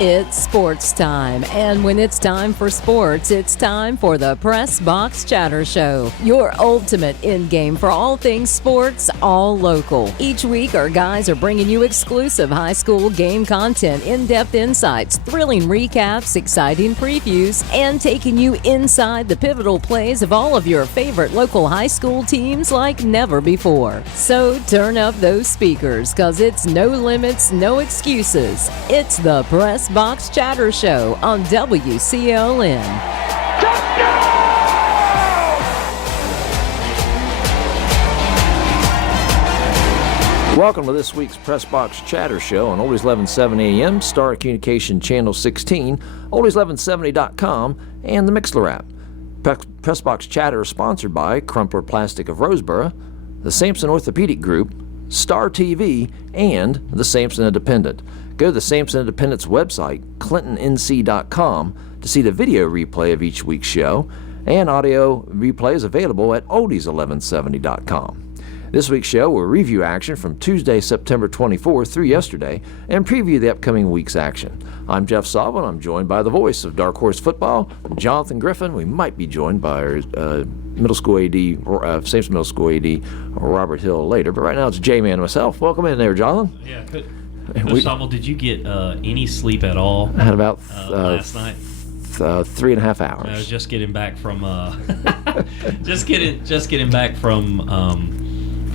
It's sports time, and when it's time for sports, it's time for the Pressbox Chatter Show, your ultimate in-game for all things sports, all local. Each week, our guys are bringing you exclusive high school game content, in-depth insights, thrilling recaps, exciting previews, and taking you inside the pivotal plays of all of your favorite local high school teams like never before. So turn up those speakers, because it's no limits, no excuses. It's the Pressbox Chatter Show on WCLN. Welcome to this week's Pressbox Chatter Show on Oldies 1170 AM, Star Communication Channel 16, Oldies1170.com, and the Mixler app. Pressbox Chatter is sponsored by Crumpler Plastic of Roseboro, the Sampson Orthopedic Group, Star TV, and the Sampson Independent. Go to the Sampson Independent's website, clintonnc.com, to see the video replay of each week's show, and audio replay is available at oldies1170.com. This week's show will review action from Tuesday, September 24th through yesterday, and preview the upcoming week's action. I'm Jeff Sullivan. I'm joined by the voice of Dark Horse Football, Jonathan Griffin. We might be joined by our middle school AD, Sampson Middle School AD, Robert Hill later, but right now it's J-Man and myself. Welcome in there, Jonathan. Yeah, good. Coach did you get any sleep at all? I had about last night. 3.5 hours. I was just getting back from just getting back from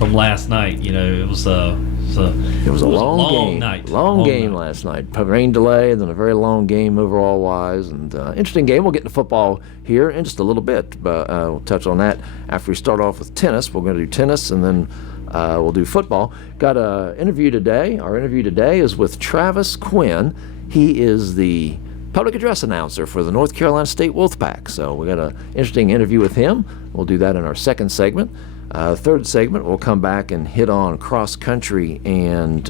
last night. You know, it was a long game. Night. Long game last night. Rain delay, and then a very long game overall wise, and interesting game. We'll get to football here in just a little bit, but we'll touch on that after we start off with tennis. We're going to do tennis, and then we'll do football. Got an interview today. Our interview today is with Travis Quinn. He is the public address announcer for the North Carolina State Wolfpack. So we got an interesting interview with him. We'll do that in our second segment. Third segment, we'll come back and hit on cross country and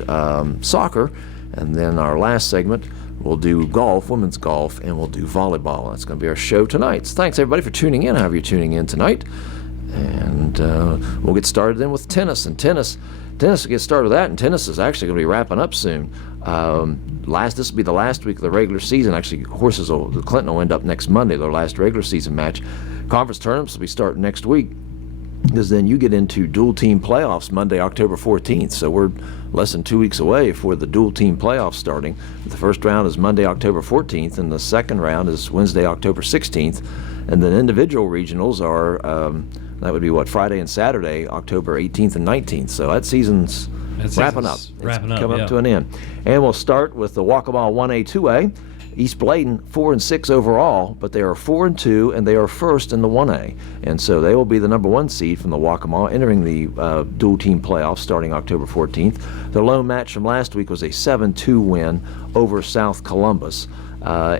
soccer. And then our last segment, we'll do golf, women's golf, and we'll do volleyball. That's going to be our show tonight. So thanks, everybody, for tuning in, however you're tuning in tonight. And we'll get started then with tennis. And tennis will get started with that, and tennis is actually going to be wrapping up soon. This will be the last week of the regular season. Actually, Clinton will end up next Monday, their last regular season match. Conference tournaments will be starting next week, because then you get into dual team playoffs Monday, October 14th. So we're less than 2 weeks away for the dual team playoffs starting. The first round is Monday, October 14th, and the second round is Wednesday, October 16th. And then individual regionals are that would be Friday and Saturday, October 18th and 19th. So that season's wrapping up. It's coming up to an end. And we'll start with the Waccamaw 1A, 2A. East Bladen 4-6 overall, but they are 4-2, and they are first in the 1A, and so they will be the number 1 seed from the Waccamaw, entering the dual team playoffs starting October 14th. Their lone match from last week was a 7-2 win over South Columbus.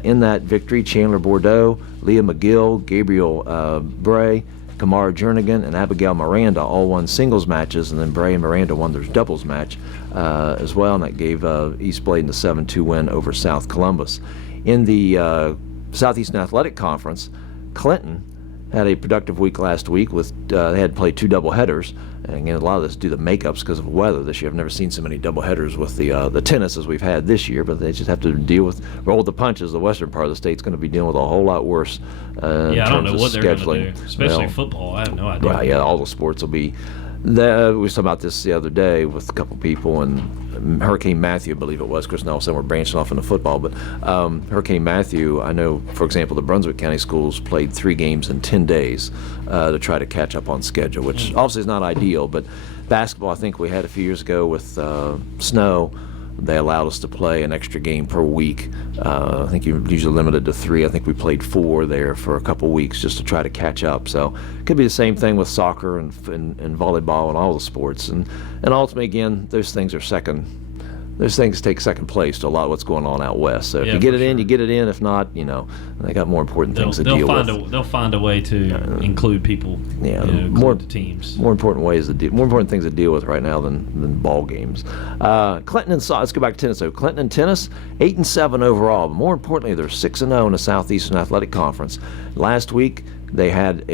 In that victory, Chandler Bordeaux, Leah McGill, Gabriel Bray, Kamara Jernigan, and Abigail Miranda all won singles matches, and then Bray and Miranda won their doubles match as well, and that gave East Bladen a 7-2 win over South Columbus. In the Southeastern Athletic Conference, Clinton had a productive week last week. They had played 2 doubleheaders, and again, a lot of this due to makeups because of weather this year. I've never seen so many doubleheaders with the tennis as we've had this year, but they just have to roll the punches. The western part of the state's going to be dealing with a whole lot worse I don't know what they're going to do, especially football. I have no idea. Right, yeah, all the sports will be. We were talking about this the other day with a couple people, and Hurricane Matthew, I believe it was. Chris Nelson, we're branching off into football, but Hurricane Matthew, I know, for example, the Brunswick County schools played 3 games in 10 days to try to catch up on schedule, which obviously is not ideal, but basketball, I think we had a few years ago with snow. They allowed us to play an extra game per week. I think you're usually limited to 3. I think we played 4 there for a couple weeks just to try to catch up. So it could be the same thing with soccer and volleyball and all the sports. And ultimately, again, those things take second place to a lot of what's going on out west. So if you get it in, you get it in. If not, they got more important things to deal with. They'll find a way to include people. Yeah, more teams. More important things to deal with right now than ball games. Clinton and let's go back to tennis. So Clinton and tennis 8-7 overall. But more importantly, they're 6-0 in the Southeastern Athletic Conference. Last week they had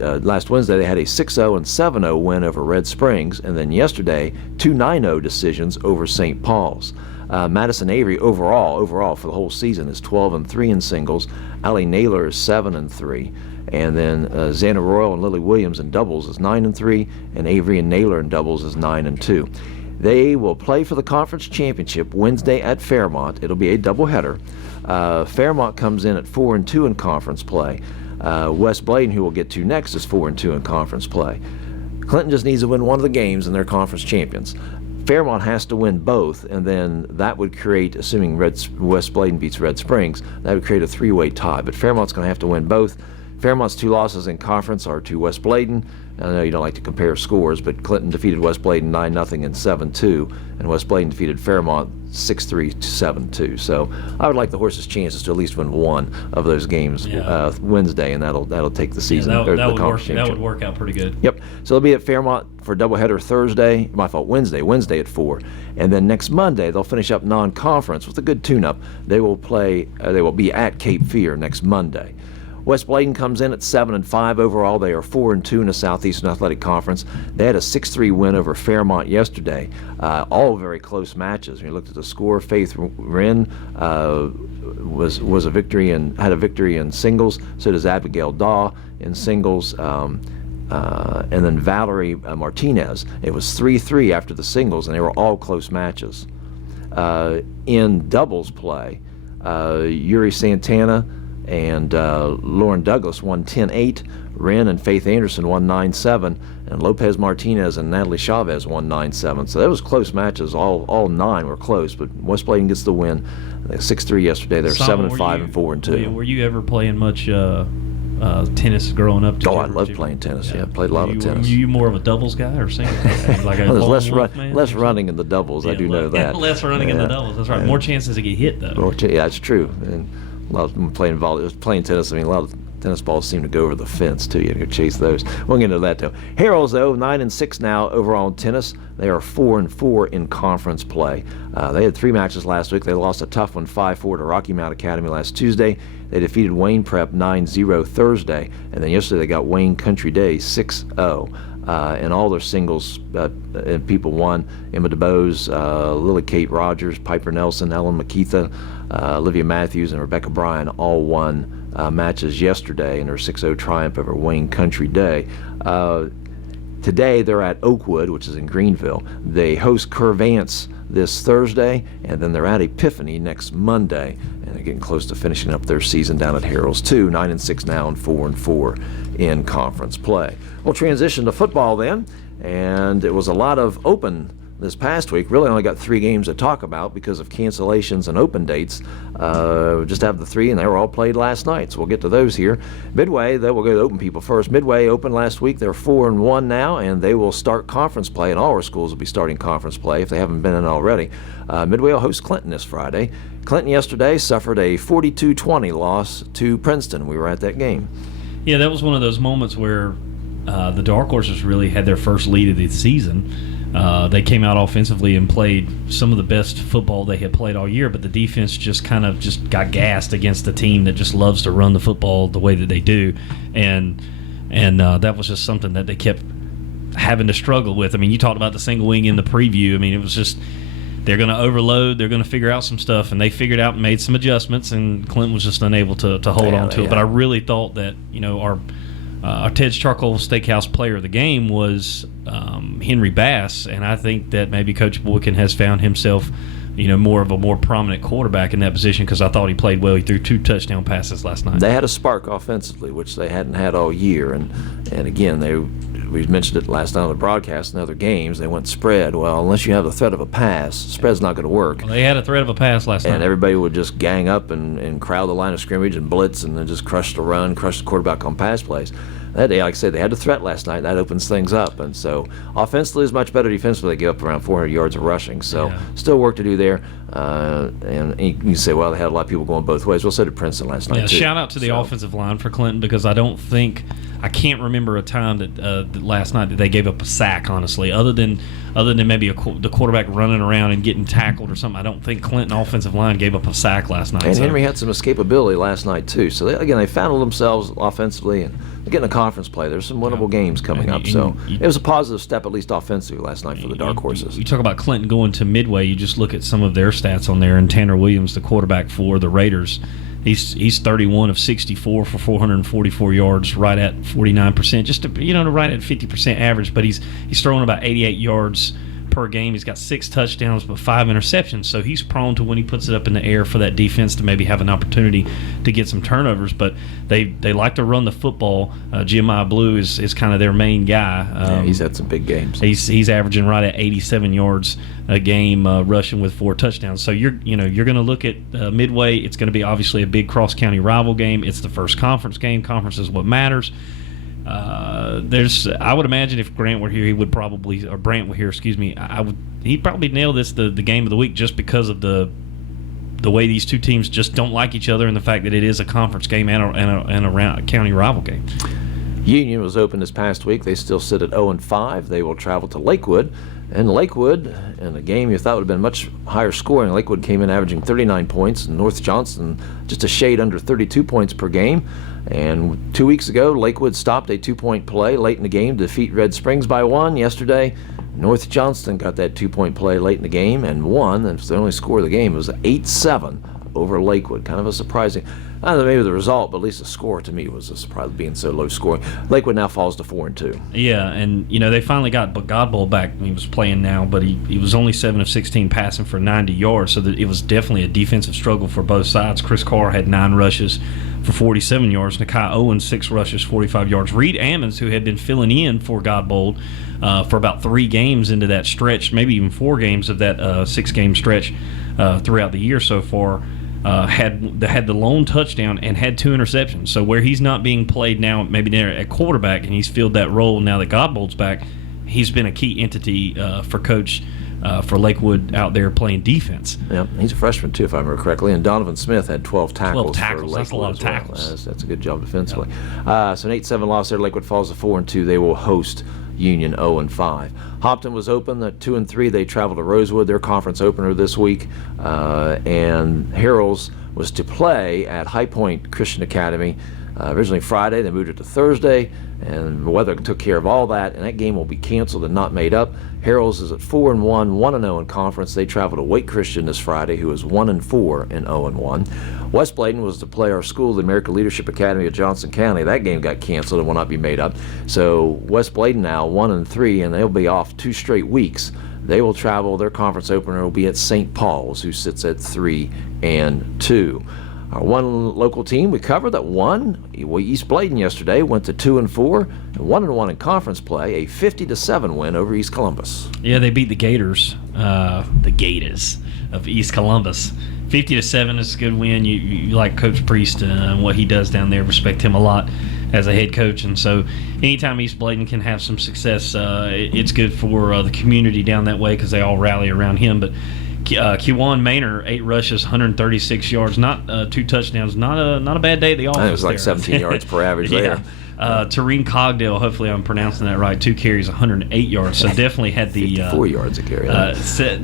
last Wednesday they had a 6-0 and 7-0 win over Red Springs, and then yesterday 2 9-0 decisions over St. Paul's. Madison Avery overall for the whole season is 12-3 in singles. Allie Naylor is 7-3. And then Xana Royal and Lily Williams in doubles is 9-3, and Avery and Naylor in doubles is 9-2. They will play for the conference championship Wednesday at Fairmont. It'll be a doubleheader. Fairmont comes in at 4-2 in conference play. West Bladen, who we'll get to next, is 4-2 in conference play. Clinton just needs to win one of the games, and they're conference champions. Fairmont has to win both, and then that would create, assuming West Bladen beats Red Springs, that would create a three-way tie. But Fairmont's going to have to win both. Fairmont's 2 losses in conference are to West Bladen. I know you don't like to compare scores, but Clinton defeated West Bladen 9-0 and 7-2, and West Bladen defeated Fairmont 6-3 to 7-2. So I would like the Horses' chances to at least win one of those games Wednesday, and that'll take the season. That would work out pretty good. Yep. So they'll be at Fairmont for doubleheader Wednesday at 4, and then next Monday they'll finish up non-conference with a good tune-up. They will be at Cape Fear next Monday. West Bladen comes in at 7-5 overall. They are 4-2 in the Southeastern Athletic Conference. They had a 6-3 win over Fairmont yesterday. All very close matches. When you looked at the score, Faith Wren was a victory and had a victory in singles. So does Abigail Daw in singles, and then Valerie Martinez. It was 3-3 after the singles, and they were all close matches. In doubles play, Yuri Santana and Lauren Douglas won 10-8. Wren and Faith Anderson won 9-7, and Lopez Martinez and Natalie Chavez won 9-7. So that was close matches. All 9 were close, but West Bladen gets the win. 6-3 yesterday. They're 7-5 and 4-2. Were you ever playing much tennis growing up? I loved playing tennis. Yeah, played a lot of tennis. Were you more of a doubles guy or single? Like there's less running in the doubles. I do know that. Less running in the doubles. That's right. More chances to get hit though. Yeah, that's true. And a lot of them playing tennis. I mean, a lot of tennis balls seem to go over the fence too. You have to go chase those. We'll get into that though. Heralds though 9-6 now overall in tennis. They are 4-4 in conference play. They had 3 matches last week. They lost a tough one 5-4 to Rocky Mount Academy last Tuesday. They defeated Wayne Prep 9-0 Thursday, and then yesterday they got Wayne Country Day 6-0. And all their singles people won. Emma DeBose, Lily Kate Rogers, Piper Nelson, Ellen McKeitha, Olivia Matthews, and Rebecca Bryan all won matches yesterday in their 6-0 triumph over Wayne Country Day. Today they're at Oakwood, which is in Greenville. They host Curvance this Thursday, and then they're at Epiphany next Monday. And they're getting close to finishing up their season down at Harrell's too, 9-6 now and 4-4 in conference play. We'll transition to football then, and it was a lot of open this past week. Really only got 3 games to talk about because of cancellations and open dates. Just have the 3, and they were all played last night, so we'll get to those here. Midway, we'll go to the open people first. Midway opened last week. They're 4-1 now, and they will start conference play, and all our schools will be starting conference play if they haven't been in already. Midway will host Clinton this Friday. Clinton yesterday suffered a 42-20 loss to Princeton. We were at that game. Yeah, that was one of those moments where the Dark Horses really had their first lead of the season. They came out offensively and played some of the best football they had played all year, but the defense just got gassed against a team that just loves to run the football the way that they do, and that was just something that they kept having to struggle with. I mean, you talked about the single wing in the preview. I mean, it was just they're going to overload, they're going to figure out some stuff, and they figured out and made some adjustments, and Clinton was just unable to hold on to it. But I really thought that our Ted's Charcoal Steakhouse player of the game was Henry Bass, and I think that maybe Coach Boykin has found himself, more of a more prominent quarterback in that position because I thought he played well. He threw 2 touchdown passes last night. They had a spark offensively, which they hadn't had all year, and again, we mentioned it last night on the broadcast in other games. They went spread. Well, unless you have the threat of a pass, spread's not going to work. Well, they had a threat of a pass last night. And everybody would just gang up and crowd the line of scrimmage and blitz and then just crush the run, crush the quarterback on pass plays. That day, like I said, they had the threat last night. That opens things up. And so offensively is much better. Defensively, they give up around 400 yards of rushing. So still work to do there. And you can say, well, they had a lot of people going both ways. Well, so did Princeton last night, too. Shout out to the offensive line for Clinton because I can't remember a time that last night that they gave up a sack, honestly, other than maybe the quarterback running around and getting tackled or something. I don't think Clinton offensive line gave up a sack last night. And Henry had some escapability last night, too. So, they found themselves offensively, and they're getting a conference play. There's some winnable games coming up. So, it was a positive step, at least offensively, last night for the Dark Horses. You talk about Clinton going to Midway. You just look at some of their stats on there, and Tanner Williams, the quarterback for the Raiders, he's 31 of 64 for 444 yards, right at 49%, just to right at 50% average. But he's throwing about 88 yards per game. He's got 6 touchdowns but 5 interceptions, so he's prone to, when he puts it up in the air, for that defense to maybe have an opportunity to get some turnovers. But they like to run the football. Jeremiah Blue is kind of their main guy. He's had some big games. He's averaging right at 87 yards a game, rushing with 4 touchdowns. So you're going to look at Midway. It's going to be obviously a big cross-county rival game. It's the first conference game. Conference is what matters. I would imagine if Grant were here, he would probably, or Brant were here, excuse me, he'd probably nail this the game of the week, just because of the way these two teams just don't like each other, and the fact that it is a conference game and a county rival game. Union was open this past week. They still sit at 0-5. They will travel to Lakewood. And Lakewood, in a game you thought would have been much higher scoring, Lakewood came in averaging 39 points, and North Johnston just a shade under 32 points per game. And 2 weeks ago, Lakewood stopped a 2-point play late in the game to defeat Red Springs by 1. Yesterday, North Johnston got that 2-point play late in the game and won. And the only score of the game was 8-7 over Lakewood. Kind of a surprising, I don't know, maybe the result, but at least the score to me was a surprise, being so low scoring. Lakewood now falls to 4-2. Yeah, and they finally got Godbold back when he was playing now, but he was only 7 of 16 passing for 90 yards, so that it was definitely a defensive struggle for both sides. Chris Carr had 9 rushes for 47 yards. Nakai Owens, 6 rushes, 45 yards. Reed Ammons, who had been filling in for Godbold for about 3 games into that stretch, maybe even 4 games of that 6-game stretch throughout the year so far, had the lone touchdown and had 2 interceptions. So where he's not being played now, maybe there at quarterback, and he's filled that role now that Godbold's back, he's been a key entity for Coach for Lakewood out there playing defense. Yeah, he's a freshman too, if I remember correctly. And Donovan Smith had 12 tackles. 12 tackles. That's a lot of tackles. That's a good job defensively. Yep. So an 8-7 loss there. Lakewood falls to 4-2. They will host Union 0-5. Hopton was open at 2-3. They traveled to Rosewood, their conference opener this week. And Harrells was to play at High Point Christian Academy. Originally Friday, they moved it to Thursday, and the weather took care of all that, and that game will be canceled and not made up. Harrells is at 4-1, 1-0 in conference. They travel to Wake Christian this Friday, who is 1-4 and 0-1. West Bladen was to play our school, the American Leadership Academy of Johnson County. That game got canceled and will not be made up. So West Bladen now 1-3, and they'll be off 2 straight weeks. They will travel. Their conference opener will be at St. Paul's, who sits at 3-2. Our one local team we covered that won, East Bladen yesterday, went to 2-4 and 1-1 in conference play, a 50-7 win over East Columbus. Yeah, they beat the Gators of East Columbus. 50-7 is a good win. You like Coach Priest and what he does down there. Respect him a lot as a head coach, and so anytime East Bladen can have some success, it's good for the community down that way because they all rally around him. But Kewan Maynor, 8 rushes, 136 yards, not 2 touchdowns, not a bad day at the office. It was like 17 yards per average there. Tareen Cogdale, hopefully I'm pronouncing that right, 2 carries, 108 yards. So definitely had the 54 yards a carry.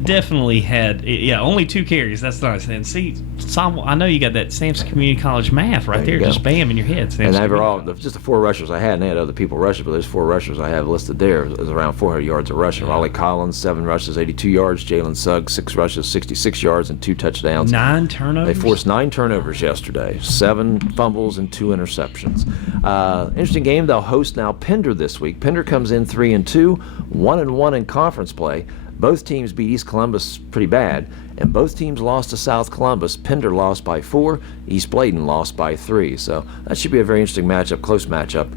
Definitely had, only 2 carries. That's nice. And see, I know you got that Sampson Community College math right there, just bam in your head. Samson and overall, just the 4 rushers I had, and they had other people rushing, but those 4 rushers I have listed there is around 400 yards of rushing. Raleigh Collins, 7 rushes, 82 yards. Jalen Suggs, 6 rushes, 66 yards, and 2 touchdowns. 9 turnovers. They forced 9 turnovers yesterday, 7 fumbles and 2 interceptions. Interesting game. They'll host now Pender this week. Pender comes in 3-2, 1-1 in conference play. Both teams beat East Columbus pretty bad, and both teams lost to South Columbus. Pender lost by 4, East Bladen lost by 3. So that should be a very interesting matchup, close matchup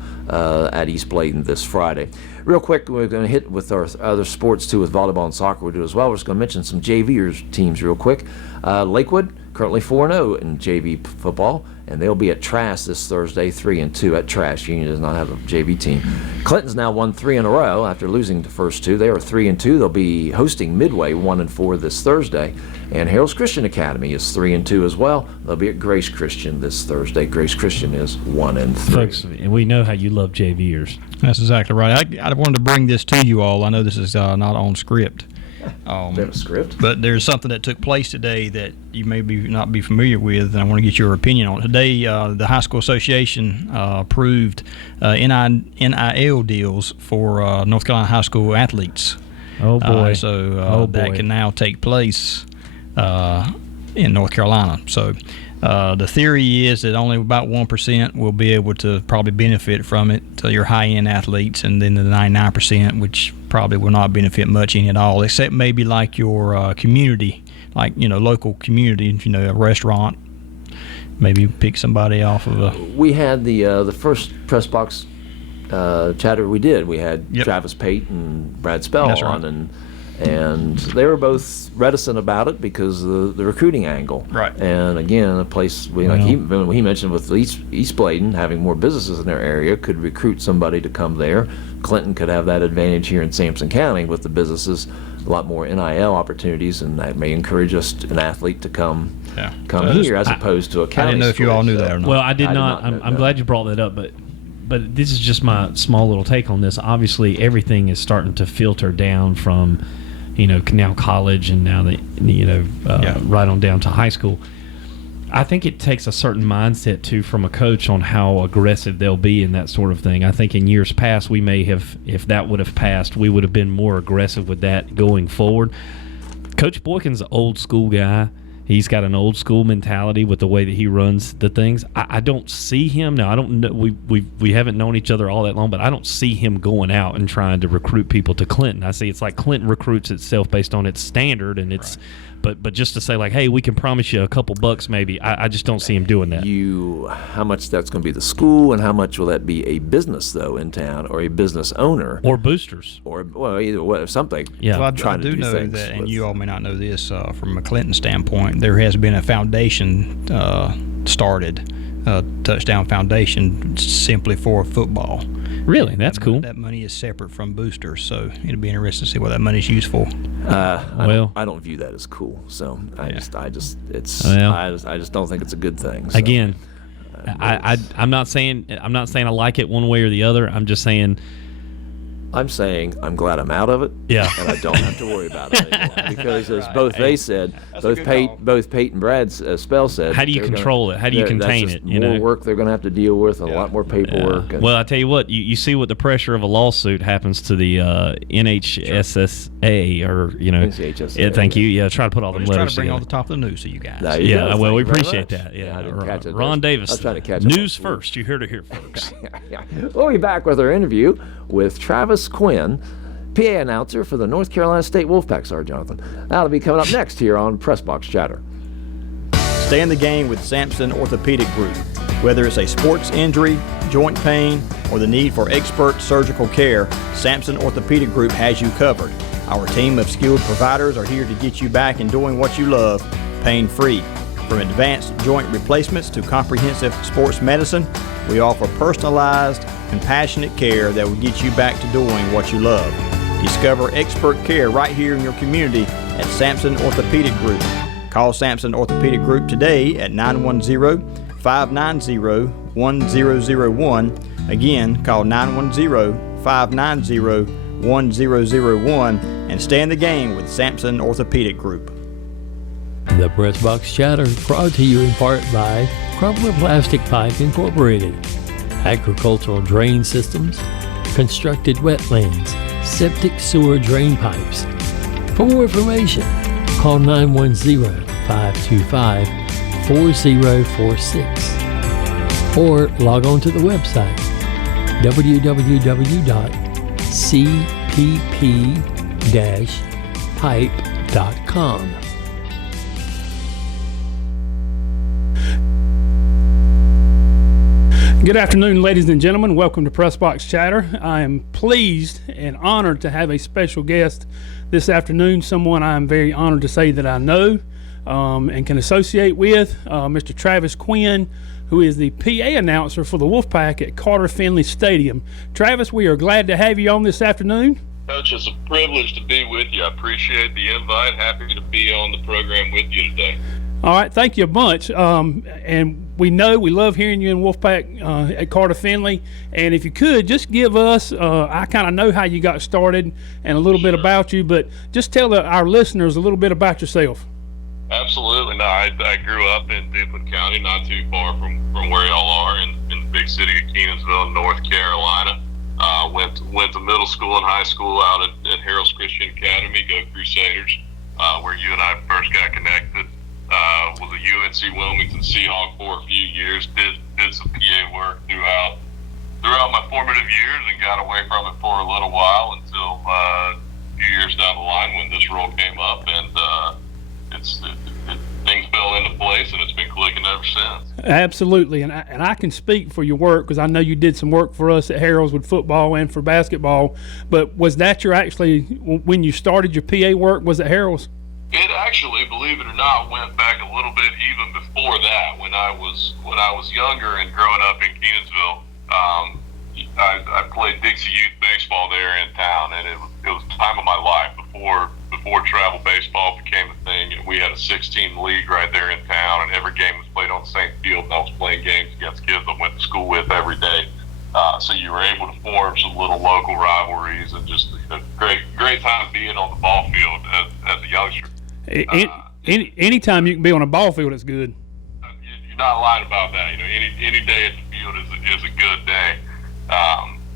at East Bladen this Friday. Real quick, we're going to hit with our other sports too, with volleyball and soccer we do as well. We're just going to mention some JV teams real quick. Lakewood, currently 4-0 in JV football, and they'll be at Trask this Thursday, 3-2 at Trask. Union does not have a JV team. Clinton's now won 3 in a row after losing the first 2. They are 3-2. They'll be hosting Midway 1-4 this Thursday. And Harrell's Christian Academy is 3-2 as well. They'll be at Grace Christian this Thursday. Grace Christian is 1-3. Folks, we know how you love JVers. That's exactly right. I wanted to bring this to you all. I know this is not on script. They have a script? But there's something that took place today that you may not be familiar with, and I want to get your opinion on. Today, the High School Association approved NIL deals for North Carolina high school athletes. Oh, boy. That can now take place in North Carolina. So the theory is that only about 1% will be able to probably benefit from it, to your high-end athletes, and then the 99%, which probably will not benefit much any at all, except maybe like your community, like, local community, a restaurant. Maybe pick somebody off of a. We had the first Pressbox chatter we did. We had Travis Pate and Brad Spell on, and they were both reticent about it because of the recruiting angle. Right. And again, a place he mentioned with East Bladen having more businesses in their area could recruit somebody to come there. Clinton could have that advantage here in Sampson County with the businesses, a lot more NIL opportunities, and that may encourage an athlete to come here as opposed to a county. I didn't know if you all knew that or not. Well, I did not. I'm glad you brought that up, but this is just my small little take on this. Obviously, everything is starting to filter down from, now college and now right on down to high school. I think it takes a certain mindset too from a coach on how aggressive they'll be in that sort of thing. I think in years past we may have, if that would have passed, we would have been more aggressive with that going forward. Coach Boykin's an old school guy. He's got an old school mentality with the way that he runs the things. I don't see him now. I don't know. We haven't known each other all that long, but I don't see him going out and trying to recruit people to Clinton. I see it's like Clinton recruits itself based on its standard, and it's. Right. But just to say like, hey, we can promise you a couple bucks maybe, I just don't see him doing that. How much that's going to be the school, and how much will that be a business though in town, or a business owner, or boosters, or either way, something. Yeah, well, I do know that, and you all may not know this from a Clinton standpoint. There has been a foundation started, Touchdown Foundation, simply for football. Really? That's cool. That money is separate from boosters, so it'll be interesting to see what that money's used for. I don't view that as cool. So I just don't think it's a good thing. So. Again, I'm not saying I like it one way or the other. I'm just saying. I'm saying I'm glad I'm out of it. Yeah. And I don't have to worry about it anymore. Because as both they said, both Pate and Brad Spell said. How do you control it? How do you contain it? More work they're going to have to deal with, and a lot more paperwork. Well, I tell you what, you see what the pressure of a lawsuit happens to the NHSSA or NCHSA. Yeah, thank you. Yeah, try to put all the letters trying to bring together. all the top of the news to you guys. Well, we appreciate that. Yeah, I didn't catch it. Ron Davis. I was trying to catch news first. You heard it here, folks. We'll be back with our interview with Travis Quinn, PA announcer for the North Carolina State Wolfpack. Sorry, Jonathan. That'll be coming up next here on Pressbox Chatter. Stay in the game with Sampson Orthopedic Group. Whether it's a sports injury, joint pain, or the need for expert surgical care, Sampson Orthopedic Group has you covered. Our team of skilled providers are here to get you back and doing what you love, pain-free. From advanced joint replacements to comprehensive sports medicine, we offer personalized, compassionate care that will get you back to doing what you love. Discover expert care right here in your community at Sampson Orthopedic Group. Call Sampson Orthopedic Group today at 910-590-1001. Again, call 910-590-1001 and stay in the game with Sampson Orthopedic Group. The Pressbox Chatter brought to you in part by Crumpler Plastic Pipe Incorporated, agricultural drain systems, constructed wetlands, septic sewer drain pipes. For more information, call 910-525-4046 or log on to the website www.cpp-pipe.com. Good afternoon, ladies and gentlemen. Welcome to Pressbox Chatter. I am pleased and honored to have a special guest this afternoon, someone I am very honored to say that I know and can associate with, Mr. Travis Quinn, who is the PA announcer for the Wolfpack at Carter Finley Stadium. Travis, we are glad to have you on this afternoon. Coach, it's a privilege to be with you. I appreciate the invite. Happy to be on the program with you today. All right, thank you a bunch. And we love hearing you in Wolfpack at Carter Finley. And if you could, just give us, I kind of know how you got started and a little bit about you, but just tell our listeners a little bit about yourself. Absolutely. No, I grew up in Duplin County, not too far from where y'all are in the big city of Kenansville, North Carolina. Went to middle school and high school out at Harold's Christian Academy, go Crusaders. where you and I first got connected. Was a UNC Wilmington Seahawk for a few years. Did some PA work throughout my formative years, and got away from it for a little while until a few years down the line when this role came up, and things fell into place, and it's been clicking ever since. Absolutely, and I can speak for your work because I know you did some work for us at Harold's with football and for basketball. But was that when you started your PA work? Was it Harold's? It actually, believe it or not, went back a little bit even before that. When I was younger and growing up in Kenansville, I played Dixie Youth baseball there in town, and it was the time of my life before travel baseball became a thing. And we had a 6-team league right there in town, and every game was played on the same field. And I was playing games against kids I went to school with every day. So you were able to form some little local rivalries, and just a great time being on the ball field as a youngster. Anytime you can be on a ball field, it's good. You're not lying about that. Any day at the field is a good day.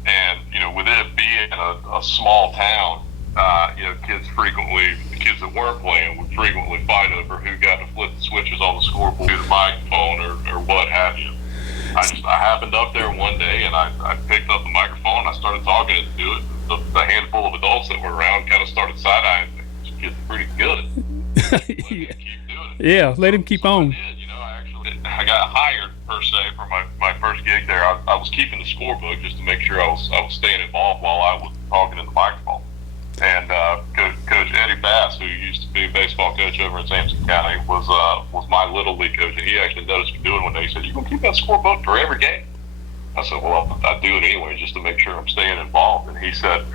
And with it being a small town, the kids that weren't playing would frequently fight over who got to flip the switches on the scoreboard, to the microphone, or what have you. I happened up there one day, and I picked up the microphone, and I started talking to it. The handful of adults that were around kind of started side-eyeing. This kid's pretty good. Keep doing it. Yeah, let him keep on. I got hired per se for my first gig there. I was keeping the scorebook just to make sure I was staying involved while I was talking in the microphone. And Coach Eddie Bass, who used to be a baseball coach over in Sampson County, was my little league coach, and he actually noticed me doing one day. He said, "You gonna keep that scorebook for every game?" I said, "Well, I do it anyway, just to make sure I'm staying involved." And he said,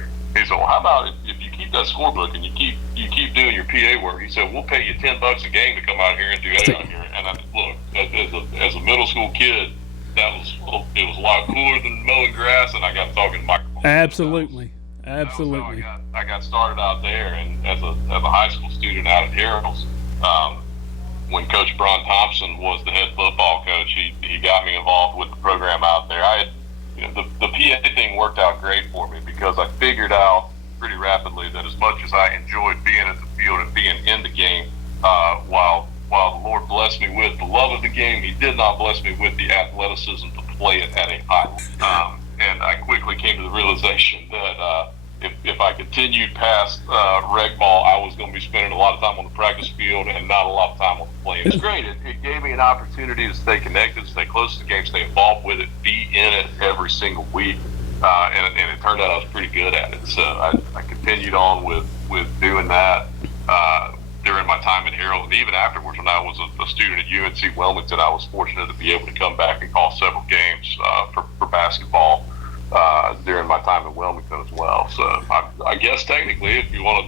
"Well, how about if you keep that scorebook and you keep doing your PA work?" He said, "We'll pay you $10 a game to come out here and do that out here." And I said, "Look, as a middle school kid, it was a lot cooler than mowing grass, and I got talking microphones." Absolutely. Absolutely. I got started out there, and as a high school student out at Harold's, when Coach Bron Thompson was the head football coach, he got me involved with the program out there. I had, the PA thing worked out great for me because I figured out pretty rapidly that as much as I enjoyed being at the field and being in the game, while the Lord blessed me with the love of the game, He did not bless me with the athleticism to play it at a high level. And I quickly came to the realization that if I continued past rec ball, I was going to be spending a lot of time on the practice field and not a lot of time on the plane. It's great. It gave me an opportunity to stay connected, stay close to the game, stay involved with it, be in it every single week. And it turned out I was pretty good at it. So I continued on with doing that during my time at Harold. And even afterwards, when I was a student at UNC Wilmington, I was fortunate to be able to come back and call several games for basketball during my time in Wilmington as well. So I guess technically, if you want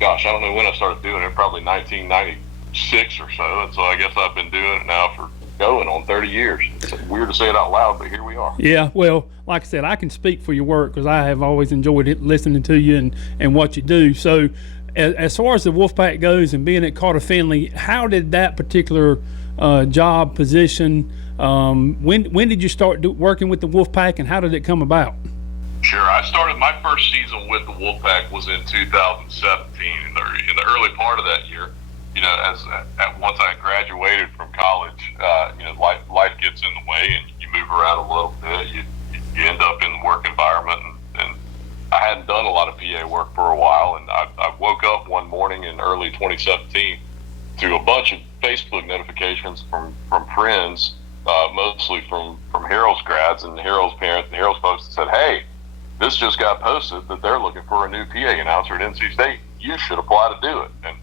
to, I don't know when I started doing it, probably 1996 or so. And so I guess I've been doing it now for going on 30 years. It's weird to say it out loud, but here we are. Yeah, well, like I said, I can speak for your work because I have always enjoyed listening to you and what you do. So as far as the Wolfpack goes and being at Carter Finley, how did that particular job position, when did you start working with the Wolfpack, and how did it come about? Sure. I started my first season with the Wolfpack was in 2017. In the early part of that year, once I graduated from college, life gets in the way and you move around a little bit. You end up in the work environment, and I hadn't done a lot of PA work for a while, and I woke up one morning in early 2017 to a bunch of Facebook notifications from friends, mostly from Harold's grads and Harold's parents and Harold's folks that said, "Hey, this just got posted that they're looking for a new PA announcer at NC State. You should apply to do it." And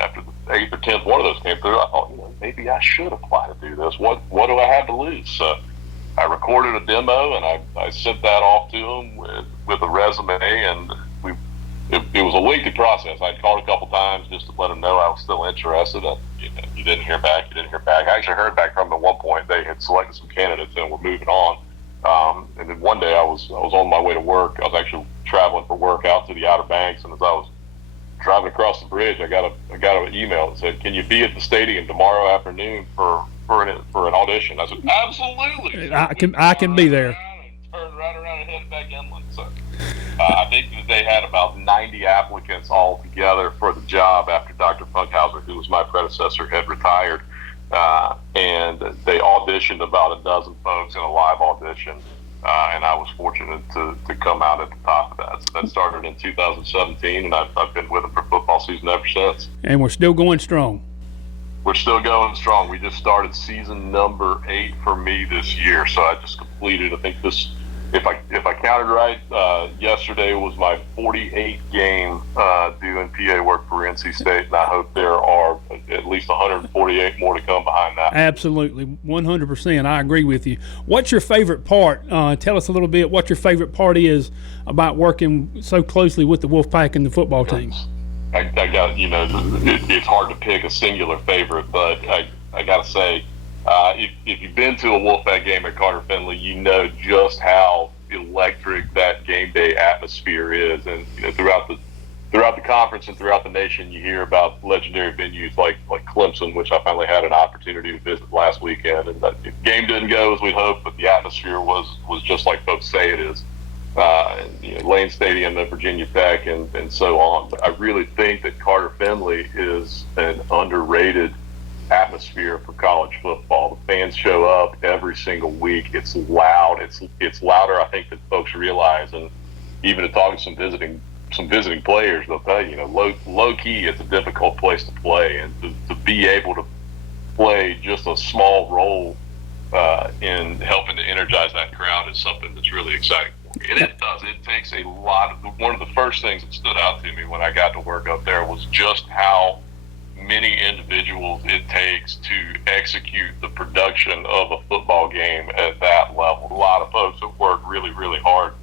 after the 8th or 10th one of those came through, I thought, maybe I should apply to do this. What do I have to lose? So I recorded a demo, and I sent that off to them with a resume, and it was a lengthy process. I called a couple times just to let them know I was still interested. You didn't hear back. I actually heard back from them at one point. They had selected some candidates and were moving on. And then one day I was on my way to work. I was actually traveling for work out to the Outer Banks, and as I was driving across the bridge, I got an email that said, "Can you be at the stadium tomorrow afternoon for an audition?" I said, "Absolutely. I can be there." Turned right around and headed back inland. So I think that they had about 90 applicants altogether for the job after Dr. Funkhauser, who was my predecessor, had retired. And they auditioned about a dozen folks in a live audition. And I was fortunate to come out at the top of that. So that started in 2017, and I've been with them for football season ever since. And we're still going strong. We're still going strong. We just started season number 8 for me this year. So I just completed, I think if I counted right, yesterday was my 48th game doing PA work for NC State, and I hope there are at least 148 more to come behind that. Absolutely, 100%. I agree with you. What's your favorite part? Tell us a little bit what your favorite part is about working so closely with the Wolfpack and the football team. I got, it's hard to pick a singular favorite, but I got to say, if you've been to a Wolfpack game at Carter Finley, you know just how electric that game day atmosphere is. And throughout the conference and throughout the nation, you hear about legendary venues like Clemson, which I finally had an opportunity to visit last weekend. And the game didn't go as we'd hoped, but the atmosphere was just like folks say it is. Lane Stadium at Virginia Tech and so on. But I really think that Carter Finley is an underrated atmosphere for college football. The fans show up every single week. It's loud. It's louder, I think, than folks realize. And even to talk to some visiting players, they'll tell you, low key, it's a difficult place to play, and to be able to play just a small role in helping to energize that crowd is something that's really exciting. And it does. It takes a lot of. One of the first things that stood out to me when I got to work up there was just how many individuals it takes to execute the production of a football game at that level. A lot of folks have worked really, really hard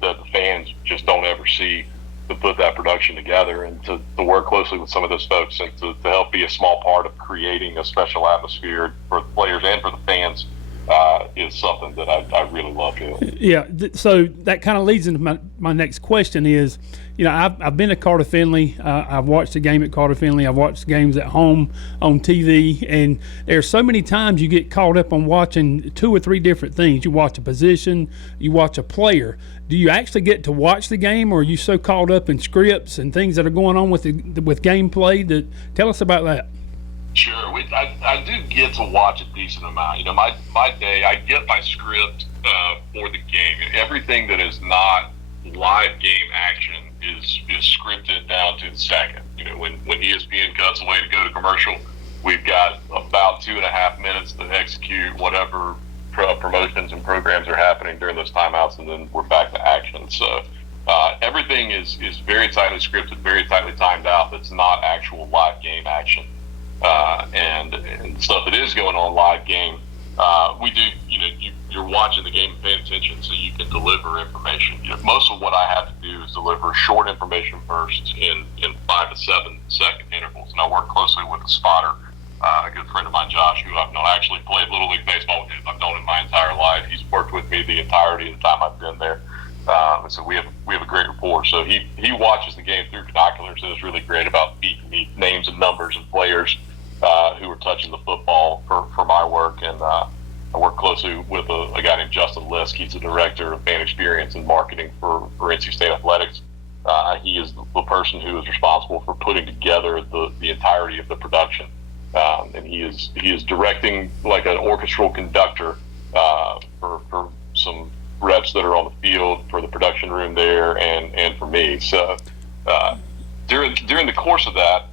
that the fans just don't ever see to put that production together, and to work closely with some of those folks and to help be a small part of creating a special atmosphere for the players and for the fans is something that I really love doing. Yeah, so that kind of leads into my next question is, I've been to Carter Finley. I've watched the game at Carter Finley. I've watched games at home on TV, and there's so many times you get caught up on watching 2 or 3 different things. You watch a position, you watch a player. Do you actually get to watch the game, or are you so caught up in scripts and things that are going on with gameplay? Tell us about that. Sure. I do get to watch a decent amount. My day, I get my script for the game. Everything that is not live game action is scripted down to the second. When ESPN cuts away to go to commercial, we've got about 2.5 minutes to execute whatever promotions and programs are happening during those timeouts, and then we're back to action. So everything is very tightly scripted, very tightly timed out. That's not actual live game action. And stuff that is going on live game, we do, you're watching the game and paying attention so you can deliver information. Most of what I have to do is deliver short information first in 5 to 7 second intervals. And I work closely with a spotter, a good friend of mine, Josh, who I've known. I actually played Little League Baseball with him. I've known him my entire life. He's worked with me the entirety of the time I've been there. So we have a great rapport. So he watches the game through binoculars, and is really great about feeding me names and numbers and players who are touching the football for my work. And I work closely with a guy named Justin Lisk. He's the director of fan experience and marketing for NC State Athletics. He is the person who is responsible for putting together the entirety of the production. And he is directing like an orchestral conductor for some reps that are on the field, for the production room there, and for me. So during the course of that,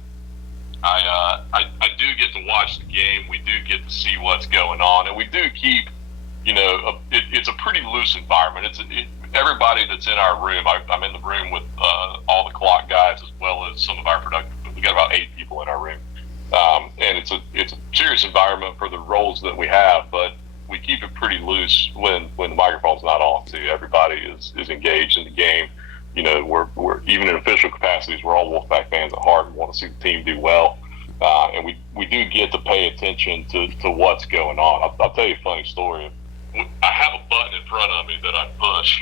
I do get to watch the game. We do get to see what's going on, and we do keep, it's a pretty loose environment. Everybody that's in our room. I'm in the room with all the clock guys as well as some of our production. We got about 8 people in our room, and it's a serious environment for the roles that we have, but we keep it pretty loose when the microphone's not on too. Everybody is engaged in the game. We're even in official capacities, we're all Wolfpack fans at heart and want to see the team do well. And we do get to pay attention to what's going on. I'll tell you a funny story. I have a button in front of me that I push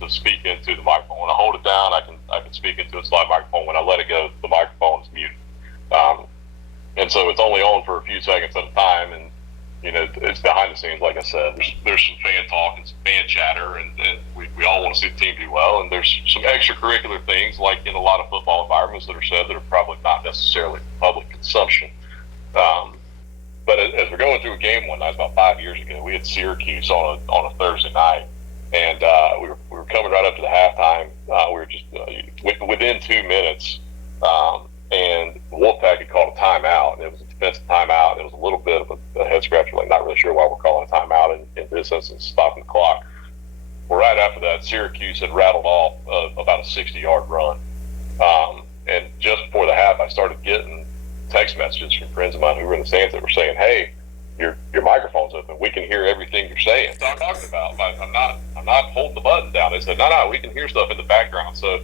to speak into the microphone. When I hold it down, I can speak into a slide microphone. When I let it go, the microphone is muted. And so it's only on for a few seconds at a time. And it's behind the scenes. Like I said, there's some fan talk and some fan chatter, and we all want to see the team do well. And there's some extracurricular things, like in a lot of football environments, that are said that are probably not necessarily public consumption. But as we're going through a game one night, about 5 years ago, we had Syracuse on a Thursday night, and we were coming right up to the halftime. We were just within 2 minutes, and the Wolfpack had called a timeout, and it was a defensive timeout. And it was a little bit of a head scratcher, like not really sure why we're calling a timeout in this instance, stopping the clock. Well, right after that, Syracuse had rattled off about a 60-yard run, and just before the half, I started getting text messages from friends of mine who were in the stands that were saying, "Hey, your microphone's open. We can hear everything you're saying." That's what I'm talking about. I'm not holding the button down. They said, no, we can hear stuff in the background. So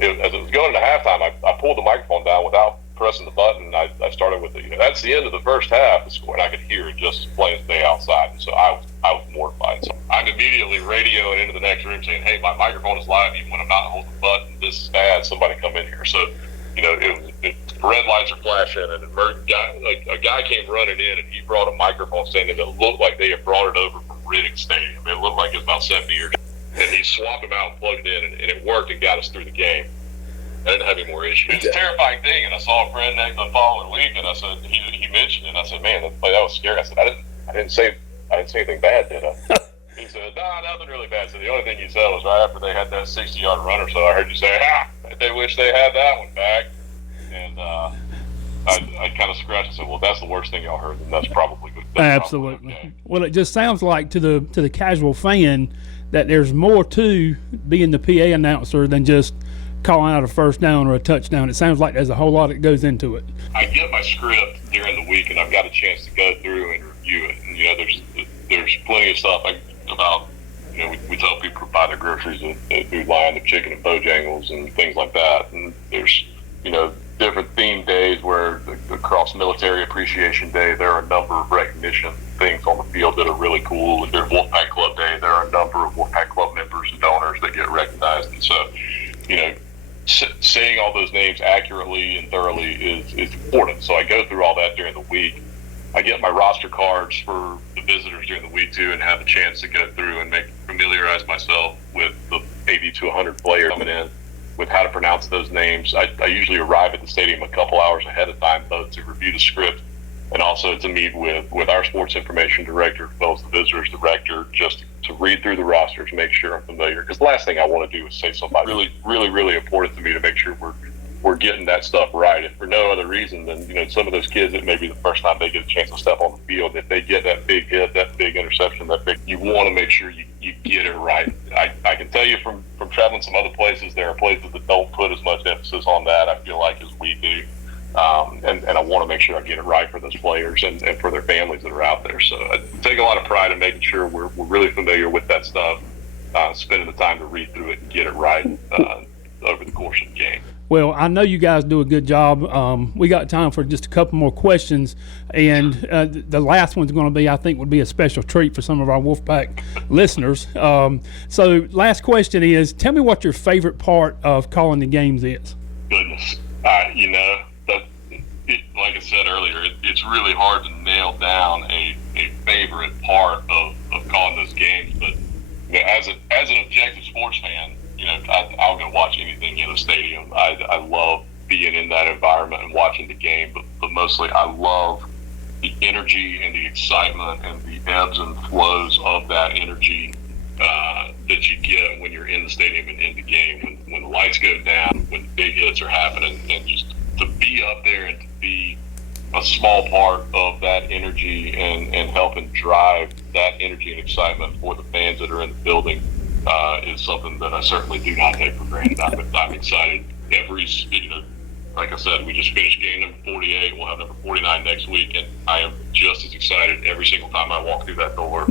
as it was going into halftime, I pulled the microphone down without pressing the button. I started with that's the end of the first half, and I could hear it just as plain as day outside. And so I was mortified. So I'm immediately radioing into the next room saying, "Hey, my microphone is live even when I'm not holding the button. This is bad. Somebody come in here." So red lights are flashing, and a guy came running in, and he brought a microphone stand that looked like they had brought it over from Riddick Stadium. It looked like it was about 70 years. And he swapped them out and plugged it in, and it worked and got us through the game. I didn't have any more issues. It's a terrifying thing, and I saw a friend the following week, and I said, he mentioned it, and I said, "Man, that was scary." I said, I didn't say anything bad, did I? He said, "No, nothing really bad." So the only thing you said was right after they had that 60-yard run or so, I heard you say, they wish they had that one back. And I kind of scratched and said, "Well, that's the worst thing y'all heard, and that's probably good." Absolutely. Okay. Well, it just sounds like to the casual fan that there's more to being the PA announcer than just calling out a first down or a touchdown. It sounds like there's a whole lot that goes into it. I get my script during the week, and I've got a chance to go through and review it. And there's plenty of stuff about. We tell people to buy their groceries at Food Lion, the chicken and Bojangles and things like that. And there's different theme days where across Military Appreciation Day, there are a number of recognition things on the field that are really cool. And during Wolfpack Club Day, there are a number of Wolfpack Club members and donors that get recognized. And so, saying all those names accurately and thoroughly is important. So I go through all that during the week. I get my roster cards for the visitors during the week too, and have a chance to go through and familiarize myself with the 80 to 100 players coming in, with how to pronounce those names. I usually arrive at the stadium a couple hours ahead of time, both to review the script and also to meet with our sports information director as well as the visitors director, just to read through the rosters, make sure I'm familiar. Because the last thing I want to do is say somebody really, really, really important to me, to make sure we're getting that stuff right. If for no other reason than some of those kids that maybe the first time they get a chance to step on the field, if they get that big hit, that big interception, you want to make sure you get it right. I can tell you from traveling some other places, there are places that don't put as much emphasis on that, I feel like, as we do. And I want to make sure I get it right for those players and for their families that are out there. So I take a lot of pride in making sure we're really familiar with that stuff, spending the time to read through it and get it right over the course of the game. Well, I know you guys do a good job. We got time for just a couple more questions, and the last one's going to be, I think, would be a special treat for some of our Wolfpack listeners. So last question is, tell me what your favorite part of calling the games is. Goodness. Like I said earlier, it's really hard to nail down a favorite part of calling those games. But as an objective sports fan, I'll go watch anything in the stadium. I love being in that environment and watching the game, but mostly I love the energy and the excitement and the ebbs and flows of that energy that you get when you're in the stadium and in the game. When the lights go down, when the big hits are happening, and just to be up there and to be a small part of that energy and helping drive that energy and excitement for the fans that are in the building is something that I certainly do not take for granted. I'm excited like I said, we just finished game number 48. We'll have number 49 next week, and I am just as excited every single time I walk through that door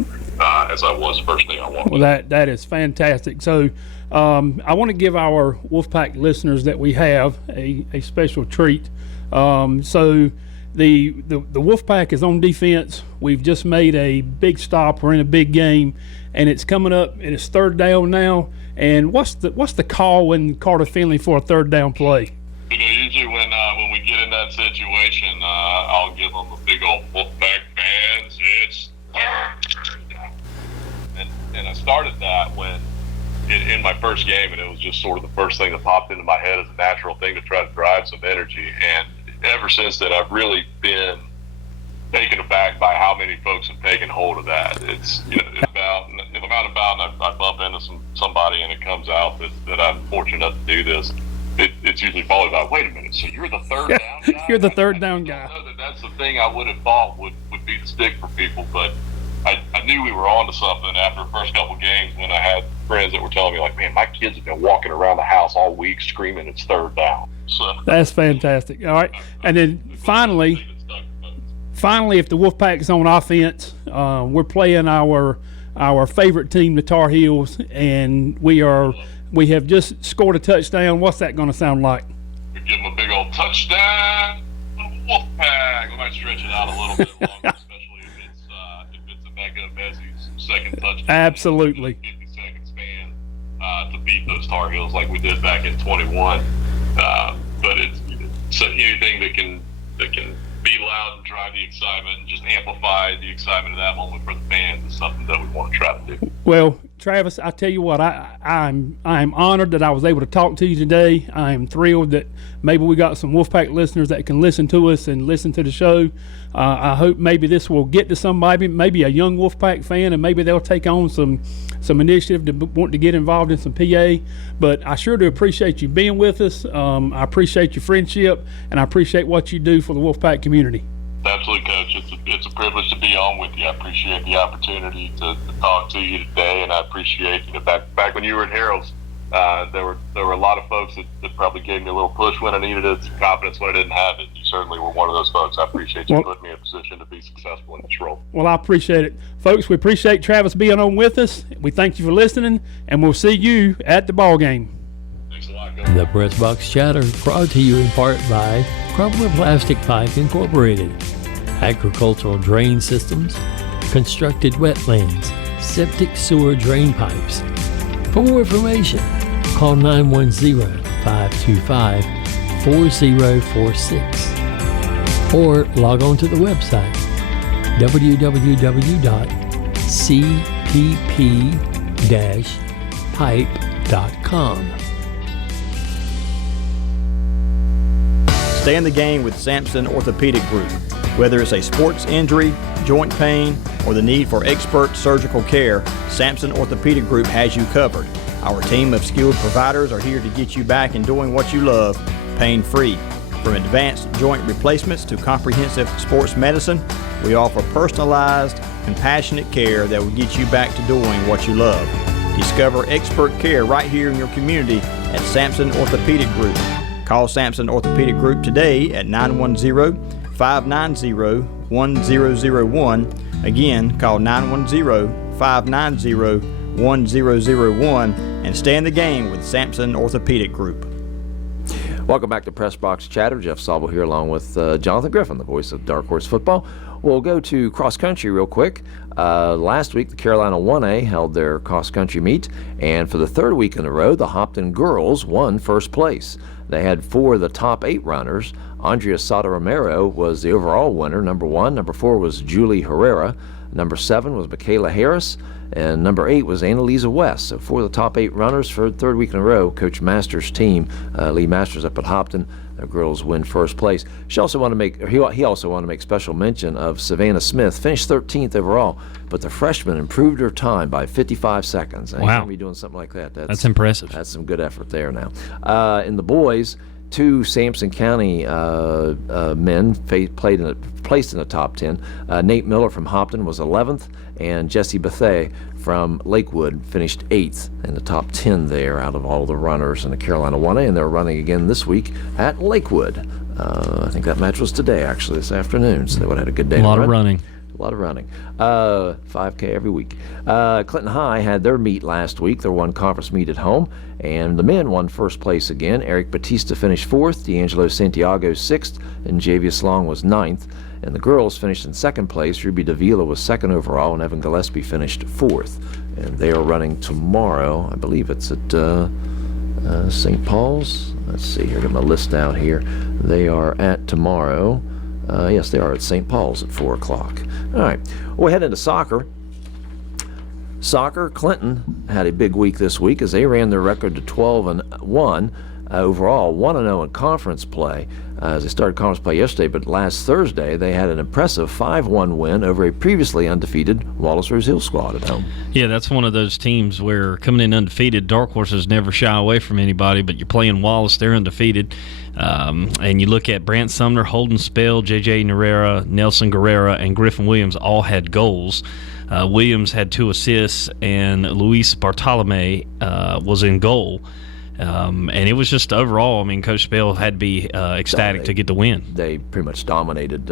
as I was the first day I walked. Well, that is fantastic. So I want to give our Wolfpack listeners that we have a special treat. So the Wolfpack is on defense. We've just made a big stop. We're in a big game, and it's coming up, and it's third down now. And what's the call when Carter Finley for a third down play? Usually when we get in that situation, I'll give them a big old Wolfpack fans. It's my first game, and it was just sort of the first thing that popped into my head as a natural thing to try to drive some energy. And ever since then, I've really been taken aback by how many folks have taken hold of that. It's, if I'm out and about and I bump into somebody and it comes out that I'm fortunate enough to do this, it's usually followed by, wait a minute, so you're the third down guy? You're the third down guy. I know that's the thing I would have thought would be the stick for people, but I knew we were on to something after the first couple games when I had friends that were telling me, like, man, my kids have been walking around the house all week screaming it's third down. So that's fantastic. All right. And then finally, if the Wolfpack's on offense, we're playing our favorite team, the Tar Heels, and we have just scored a touchdown. What's that going to sound like? We give them a big old touchdown, Wolfpack. We might stretch it out a little bit longer, especially if it's Emeka Emezi's second touchdown. Absolutely. 50-second span to beat those Tar Heels like we did back in 21. But it's anything that can be loud and drive the excitement and just amplify the excitement of that moment for the fans is something that we want to try to do. Well, Travis, I tell you what, I'm honored that I was able to talk to you today. I am thrilled that maybe we got some Wolfpack listeners that can listen to us and listen to the show. I hope maybe this will get to somebody, maybe a young Wolfpack fan, and maybe they'll take on some initiative to want to get involved in some PA. But I sure do appreciate you being with us. I appreciate your friendship, and I appreciate what you do for the Wolfpack community. Absolutely, Coach. It's a privilege to be on with you. I appreciate the opportunity to talk to you today, and I appreciate back when you were at Harold's, there were a lot of folks that probably gave me a little push when I needed it, some confidence when I didn't have it. You certainly were one of those folks. I appreciate you putting me in a position to be successful in this role. Well, I appreciate it. Folks, we appreciate Travis being on with us. We thank you for listening, and we'll see you at the ball game. Thanks a lot, Coach. The Pressbox Chatter brought to you in part by Crumbler Plastic Pipe Incorporated, agricultural drain systems, constructed wetlands, septic sewer drain pipes. For more information, call 910-525-4046 or log on to the website www.cpp-pipe.com. Stay in the game with Sampson Orthopedic Group. Whether it's a sports injury, joint pain, or the need for expert surgical care, Sampson Orthopedic Group has you covered. Our team of skilled providers are here to get you back in doing what you love, pain-free. From advanced joint replacements to comprehensive sports medicine, we offer personalized, compassionate care that will get you back to doing what you love. Discover expert care right here in your community at Sampson Orthopedic Group. Call Sampson Orthopedic Group today at 910-590-1001. Again, call 910-590-1001 and stay in the game with Sampson Orthopedic Group. Welcome back to Pressbox Chatter. Jeff Sauble here along with Jonathan Griffin, the voice of Dark Horse Football. We'll go to cross country real quick. Last week, the Carolina 1A held their cross country meet, and for the third week in a row, the Hopton girls won first place. They had 4 of the top 8 runners. Andrea Sada Romero was the overall winner, number 1. Number 4 was Julie Herrera. Number 7 was Michaela Harris. And number 8 was Annalisa West. So 4 of the top 8 runners for the third week in a row. Coach Masters' team, Lee Masters up at Hopton, the girls win first place. He also wanted to make special mention of Savannah Smith, finished 13th overall, but the freshman improved her time by 55 seconds. And wow. Be doing something like that. That's impressive. That's some good effort there now. In the boys, 2 Sampson County men placed in the top 10. Nate Miller from Hopton was 11th, and Jesse Bethay from Lakewood finished 8th in the top 10 there out of all the runners in the Carolina 1A, and they're running again this week at Lakewood. I think that match was today, actually, this afternoon, so they would have had a good day. A lot of running. 5K every week. Clinton High had their meet last week, their one conference meet at home, and the men won first place again. Eric Batista finished 4th, D'Angelo Santiago 6th, and Javius Long was 9th. And the girls finished in second place. Ruby Davila was 2nd overall, and Evan Gillespie finished 4th. And they are running tomorrow. I believe it's at St. Paul's. Let's see here, get my list out here. They are at tomorrow. Yes, they are at St. Paul's at 4 o'clock. All right, we'll head into soccer. Soccer, Clinton had a big week this week as they ran their record to 12-1 overall, 1-0 in conference play as they started conference play yesterday. But last Thursday, they had an impressive 5-1 win over a previously undefeated Wallace Rose Hill squad at home. Yeah, that's one of those teams where coming in undefeated, dark horses never shy away from anybody, but you're playing Wallace, they're undefeated. And you look at Brant Sumner, Holden Spell, J.J. Nerera, Nelson Guerrera, and Griffin Williams all had goals. Williams had 2 assists, and Luis Bartolome was in goal. And it was just overall, I mean, Coach Spell had to be ecstatic to get the win. They pretty much dominated.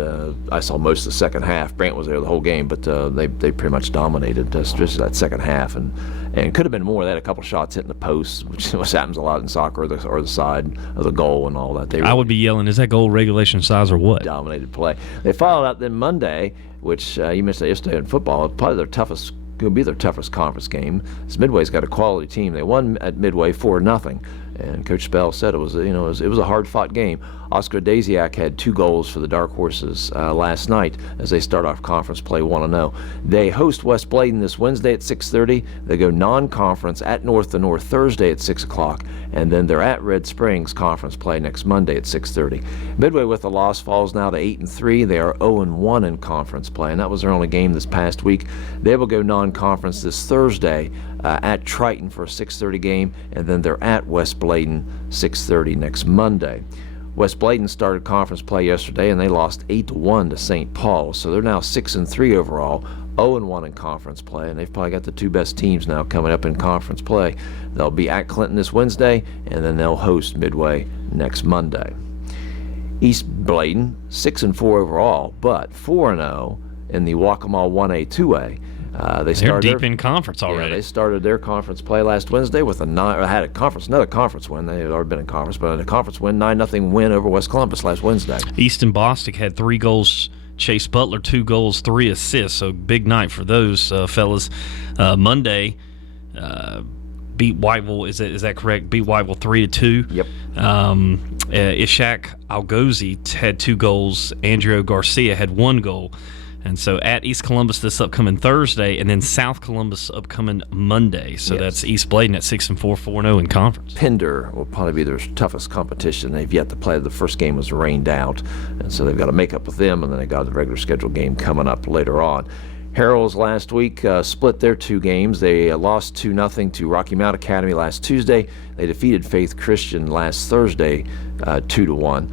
I saw most of the second half. Brant was there the whole game, but they pretty much dominated just that second half. And could have been more. They had a couple shots hitting the posts, which happens a lot in soccer, or the side of the goal and all that. I would be yelling, is that goal regulation size or what? Dominated play. They followed up then Monday, which you mentioned yesterday in football, probably their toughest. It'll be their toughest conference game. This Midway's got a quality team. They won at Midway 4-0, and Coach Spell said it was a hard-fought game. Oscar Daziak had 2 goals for the Dark Horses last night as they start off conference play 1-0. They host West Bladen this Wednesday at 6:30. They go non-conference at North to North Thursday at 6 o'clock, and then they're at Red Springs conference play next Monday at 6:30. Midway with a loss falls now to 8-3. They are 0-1 in conference play, and that was their only game this past week. They will go non-conference this Thursday at Triton for a 6:30 game, and then they're at West Bladen 6:30 next Monday. West Bladen started conference play yesterday, and they lost 8-1 to St. Paul, so they're now 6-3 overall, 0-1 in conference play, and they've probably got the 2 best teams now coming up in conference play. They'll be at Clinton this Wednesday, and then they'll host Midway next Monday. East Bladen, 6-4 overall, but 4-0 in the Waccamaw 1A, 2A. They're deep in conference already. Yeah, they started their conference play last Wednesday with another conference win. They had already been in conference, but a conference win, 9-0 win over West Columbus last Wednesday. Easton Bostic had 3 goals. Chase Butler 2 goals, 3 assists. So big night for those fellas. Monday beat Whiteville. Is that correct? Beat Whiteville 3-2. Yep. Ishak Algozi had 2 goals. Andrew Garcia had 1 goal. And so at East Columbus this upcoming Thursday, and then South Columbus upcoming Monday. So that's East Bladen at 6-4, 4-0 in conference. Pender will probably be their toughest competition. They've yet to play. The first game was rained out, and so they've got to make up with them, and then they got the regular scheduled game coming up later on. Harrell's last week split their 2 games. They lost 2-0 to Rocky Mount Academy last Tuesday. They defeated Faith Christian last Thursday 2-1.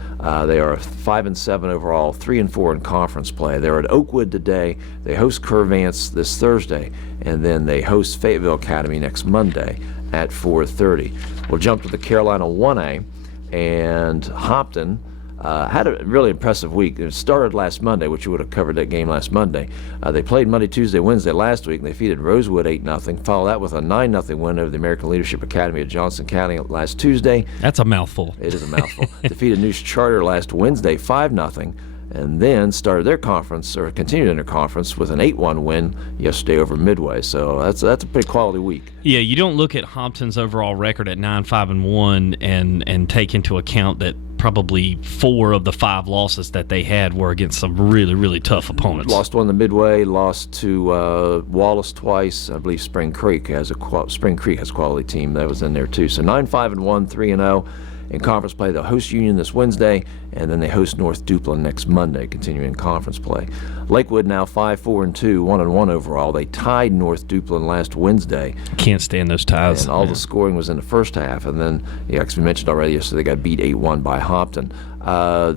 They are 5-7 overall, 3-4 in conference play. They're at Oakwood today. They host Curvance this Thursday, and then they host Fayetteville Academy next Monday at 4:30. We'll jump to the Carolina 1A, and Hopton had a really impressive week. It started last Monday, which you would have covered that game last Monday. They played Monday, Tuesday, Wednesday last week, and they defeated Rosewood 8-0. Follow that with a 9-0 win over the American Leadership Academy at Johnson County last Tuesday. That's a mouthful. It is a mouthful. Defeated Neuse Charter last Wednesday 5-0, and then started their conference, or continued in their conference, with an 8-1 win yesterday over Midway. So that's a pretty quality week. Yeah, you don't look at Hopton's overall record at 9-5-1 and take into account that probably 4 of the 5 losses that they had were against some really, really tough opponents. Lost one to Midway, lost to Wallace twice. I believe Spring Creek has a quality team that was in there too. So 9-5-1, 3-0 in conference play. They'll host Union this Wednesday, and then they host North Duplin next Monday, continuing conference play. Lakewood now 5-4-2, 1-1 overall. They tied North Duplin last Wednesday. Can't stand those ties. And all the scoring was in the first half, and then, as we mentioned already yesterday, they got beat 8-1 by Hopton.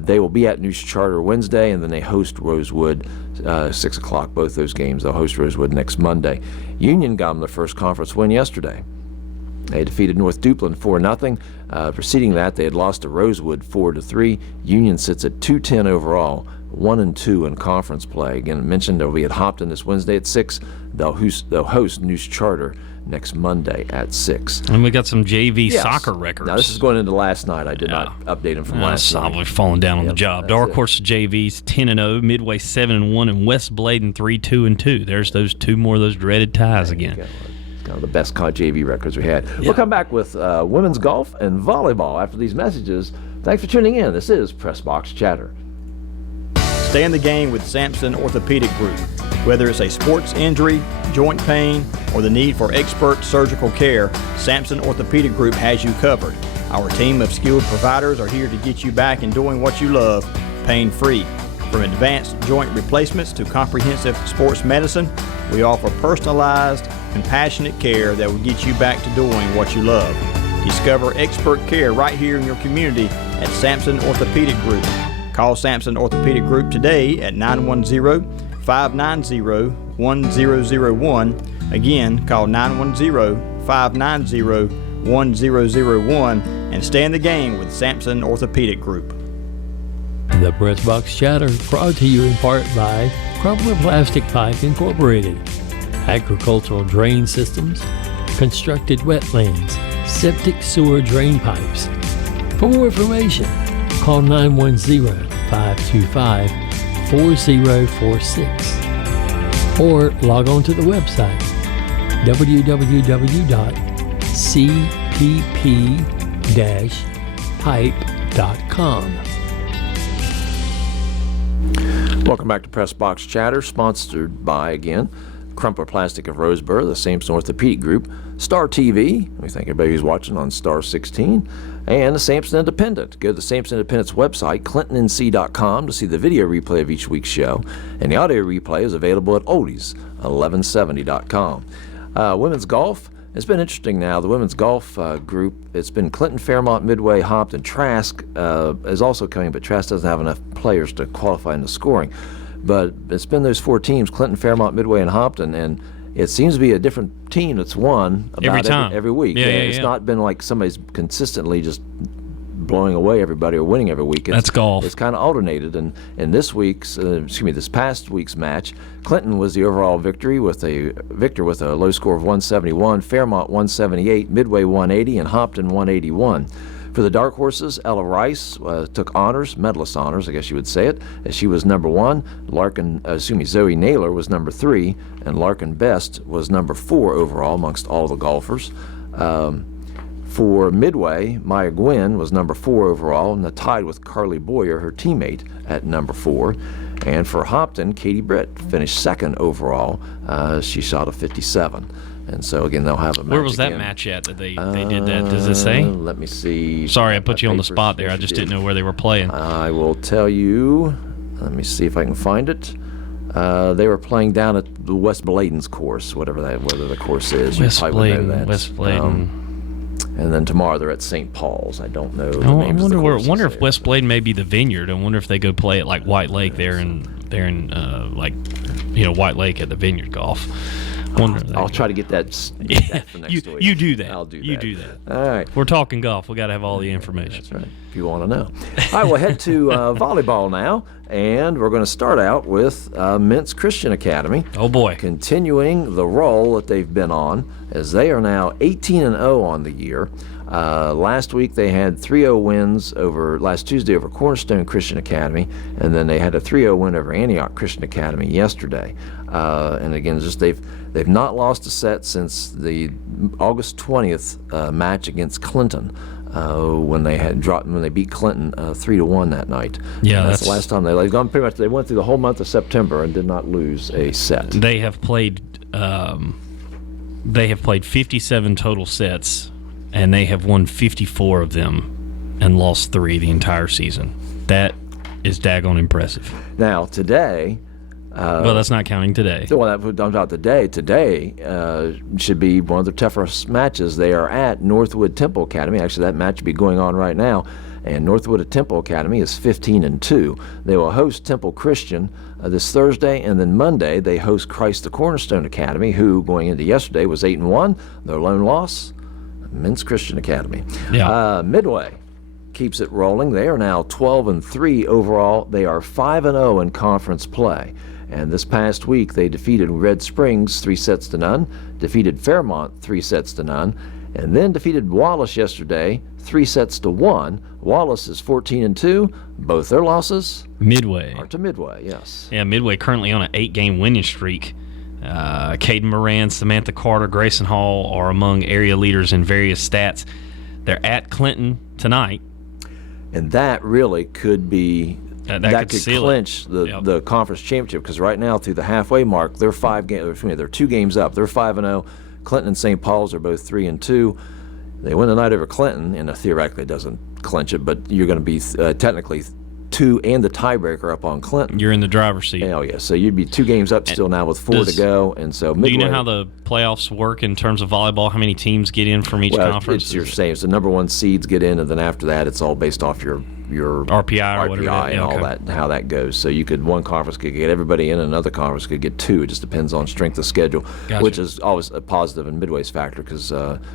They will be at Neuse Charter Wednesday, and then they host Rosewood 6 o'clock. Both those games, they'll host Rosewood next Monday. Union got them their first conference win yesterday. They defeated North Duplin 4-0. Preceding that, they had lost to Rosewood 4-3. Union sits at 2-10 overall, 1-2 in conference play. Again, I mentioned they'll be at Hopton this Wednesday at 6. They'll host Neuse Charter next Monday at 6. And we got some JV soccer records. Now, this is going into last night. I did not update them from last night. We're falling down on the job. Dark Horse JV's 10-0, Midway 7-1, and West Bladen 3-2-2. There's those 2 more of those dreaded ties again. Kind of the best JV records we had. We'll come back with women's golf and volleyball after these messages. Thanks for tuning in. This is Pressbox Chatter. Stay in the game with Sampson Orthopedic Group. Whether it's a sports injury, joint pain, or the need for expert surgical care, Sampson Orthopedic Group has you covered. Our team of skilled providers are here to get you back in doing what you love, pain-free. From advanced joint replacements to comprehensive sports medicine, we offer personalized, compassionate care that will get you back to doing what you love. Discover expert care right here in your community at Sampson Orthopedic Group. Call Sampson Orthopedic Group today at 910-590-1001. Again, call 910-590-1001 and stay in the game with Sampson Orthopedic Group. The Pressbox Chatter brought to you in part by Crumpler Plastic Pipe Incorporated, agricultural drain systems, constructed wetlands, septic sewer drain pipes. For more information, call 910-525-4046 or log on to the website www.cpp-pipe.com. Welcome back to Pressbox Chatter, sponsored by, again, Crumpler Plastic of Roseboro, the Sampson Orthopedic Group, Star TV, we thank everybody who's watching on Star 16, and the Sampson Independent. Go to the Sampson Independent's website, clintonnc.com, to see the video replay of each week's show, and the audio replay is available at oldies1170.com. Women's golf, it's been interesting now. The women's golf group, it's been Clinton, Fairmont, Midway, Hopton. Trask is also coming, but Trask doesn't have enough players to qualify in the scoring. But it's been those four teams, Clinton, Fairmont, Midway, and Hopton, and it seems to be a different team that's won about every week. It's not been like somebody's consistently just blowing away everybody or winning every week. That's golf. It's kind of alternated, and in this past week's match, Clinton was the overall victor with a low score of 171, Fairmont 178, Midway 180, and Hopton 181. For the dark horses, Ella Rice took honors, medalist honors, I guess you would say it, as she was number 1. Zoe Naylor was number 3, and Larkin Best was number 4 overall amongst all the golfers. For Midway, Maya Gwynn was number 4 overall, and tied with Carly Boyer, her teammate, at number 4. And for Hopton, Katie Britt finished 2nd overall. She shot a 57. And so, again, they'll have a match. Where was again. That match at that they did that? Does it say? Let me see. Sorry, I put you on the spot there. I just didn't know where they were playing. I will tell you. Let me see if I can find it. They were playing down at the West Bladen's course, whether the course is. West Bladen. West Bladen. And then tomorrow they're at St. Paul's. I don't know. I wonder if West Bladen may be the Vineyard. I wonder if they go play at like White Lake there in White Lake at the Vineyard Golf. I'll try to get that for next week. You do that. I'll do that. You do that. All right. We're talking golf. We got to have all the information. That's right. If you want to know. All right, we'll head to volleyball now, and we're going to start out with Mintz Christian Academy. Oh boy! Continuing the roll that they've been on, as they are now 18-0 on the year. Last week they had 3-0 wins last Tuesday over Cornerstone Christian Academy, and then they had a 3-0 win over Antioch Christian Academy yesterday. And again, they've not lost a set since the August 20th match against Clinton, when they beat Clinton 3-1 that night. Yeah, that's the last time they've gone pretty much. They went through the whole month of September and did not lose a set. They have played 57 total sets, and they have won 54 of them and lost 3 the entire season. That is daggone impressive. Now, today... well, that's not counting today. So, I'm talking about today. Today should be one of the toughest matches. They are at Northwood Temple Academy. Actually, that match will be going on right now. And Northwood at Temple Academy is 15-2. They will host Temple Christian this Thursday, and then Monday they host Christ the Cornerstone Academy, who going into yesterday was 8-1. Their lone loss, Mintz Christian Academy. Yeah. Midway keeps it rolling. They are now 12-3 overall. They are 5-0 in conference play. And this past week, they defeated Red Springs 3-0, defeated Fairmont 3-0, and then defeated Wallace yesterday 3-1. Wallace is 14-2. Both their losses are to Midway, yes. Yeah, Midway currently on an 8-game winning streak. Caden Moran, Samantha Carter, Grayson Hall are among area leaders in various stats. They're at Clinton tonight. And that really could be that could seal clinch the conference championship, because right now through the halfway mark they're 2 games up. They're 5-0. Clinton and St. Paul's are both 3-2. They win tonight over Clinton, and theoretically it doesn't clinch it, but you're going to be technically 2 and the tiebreaker up on Clinton. You're in the driver's seat. Oh yeah, so you'd be 2 games up still now with 4 to go, and so do you know how the playoffs work in terms of volleyball? How many teams get in from each conference? It's your same. So the number 1 seeds get in, and then after that, it's all based off your RPI or whatever and all that, how that goes. So one conference could get everybody in, and another conference could get 2. It just depends on strength of schedule, which is always a positive in Midway's factor, because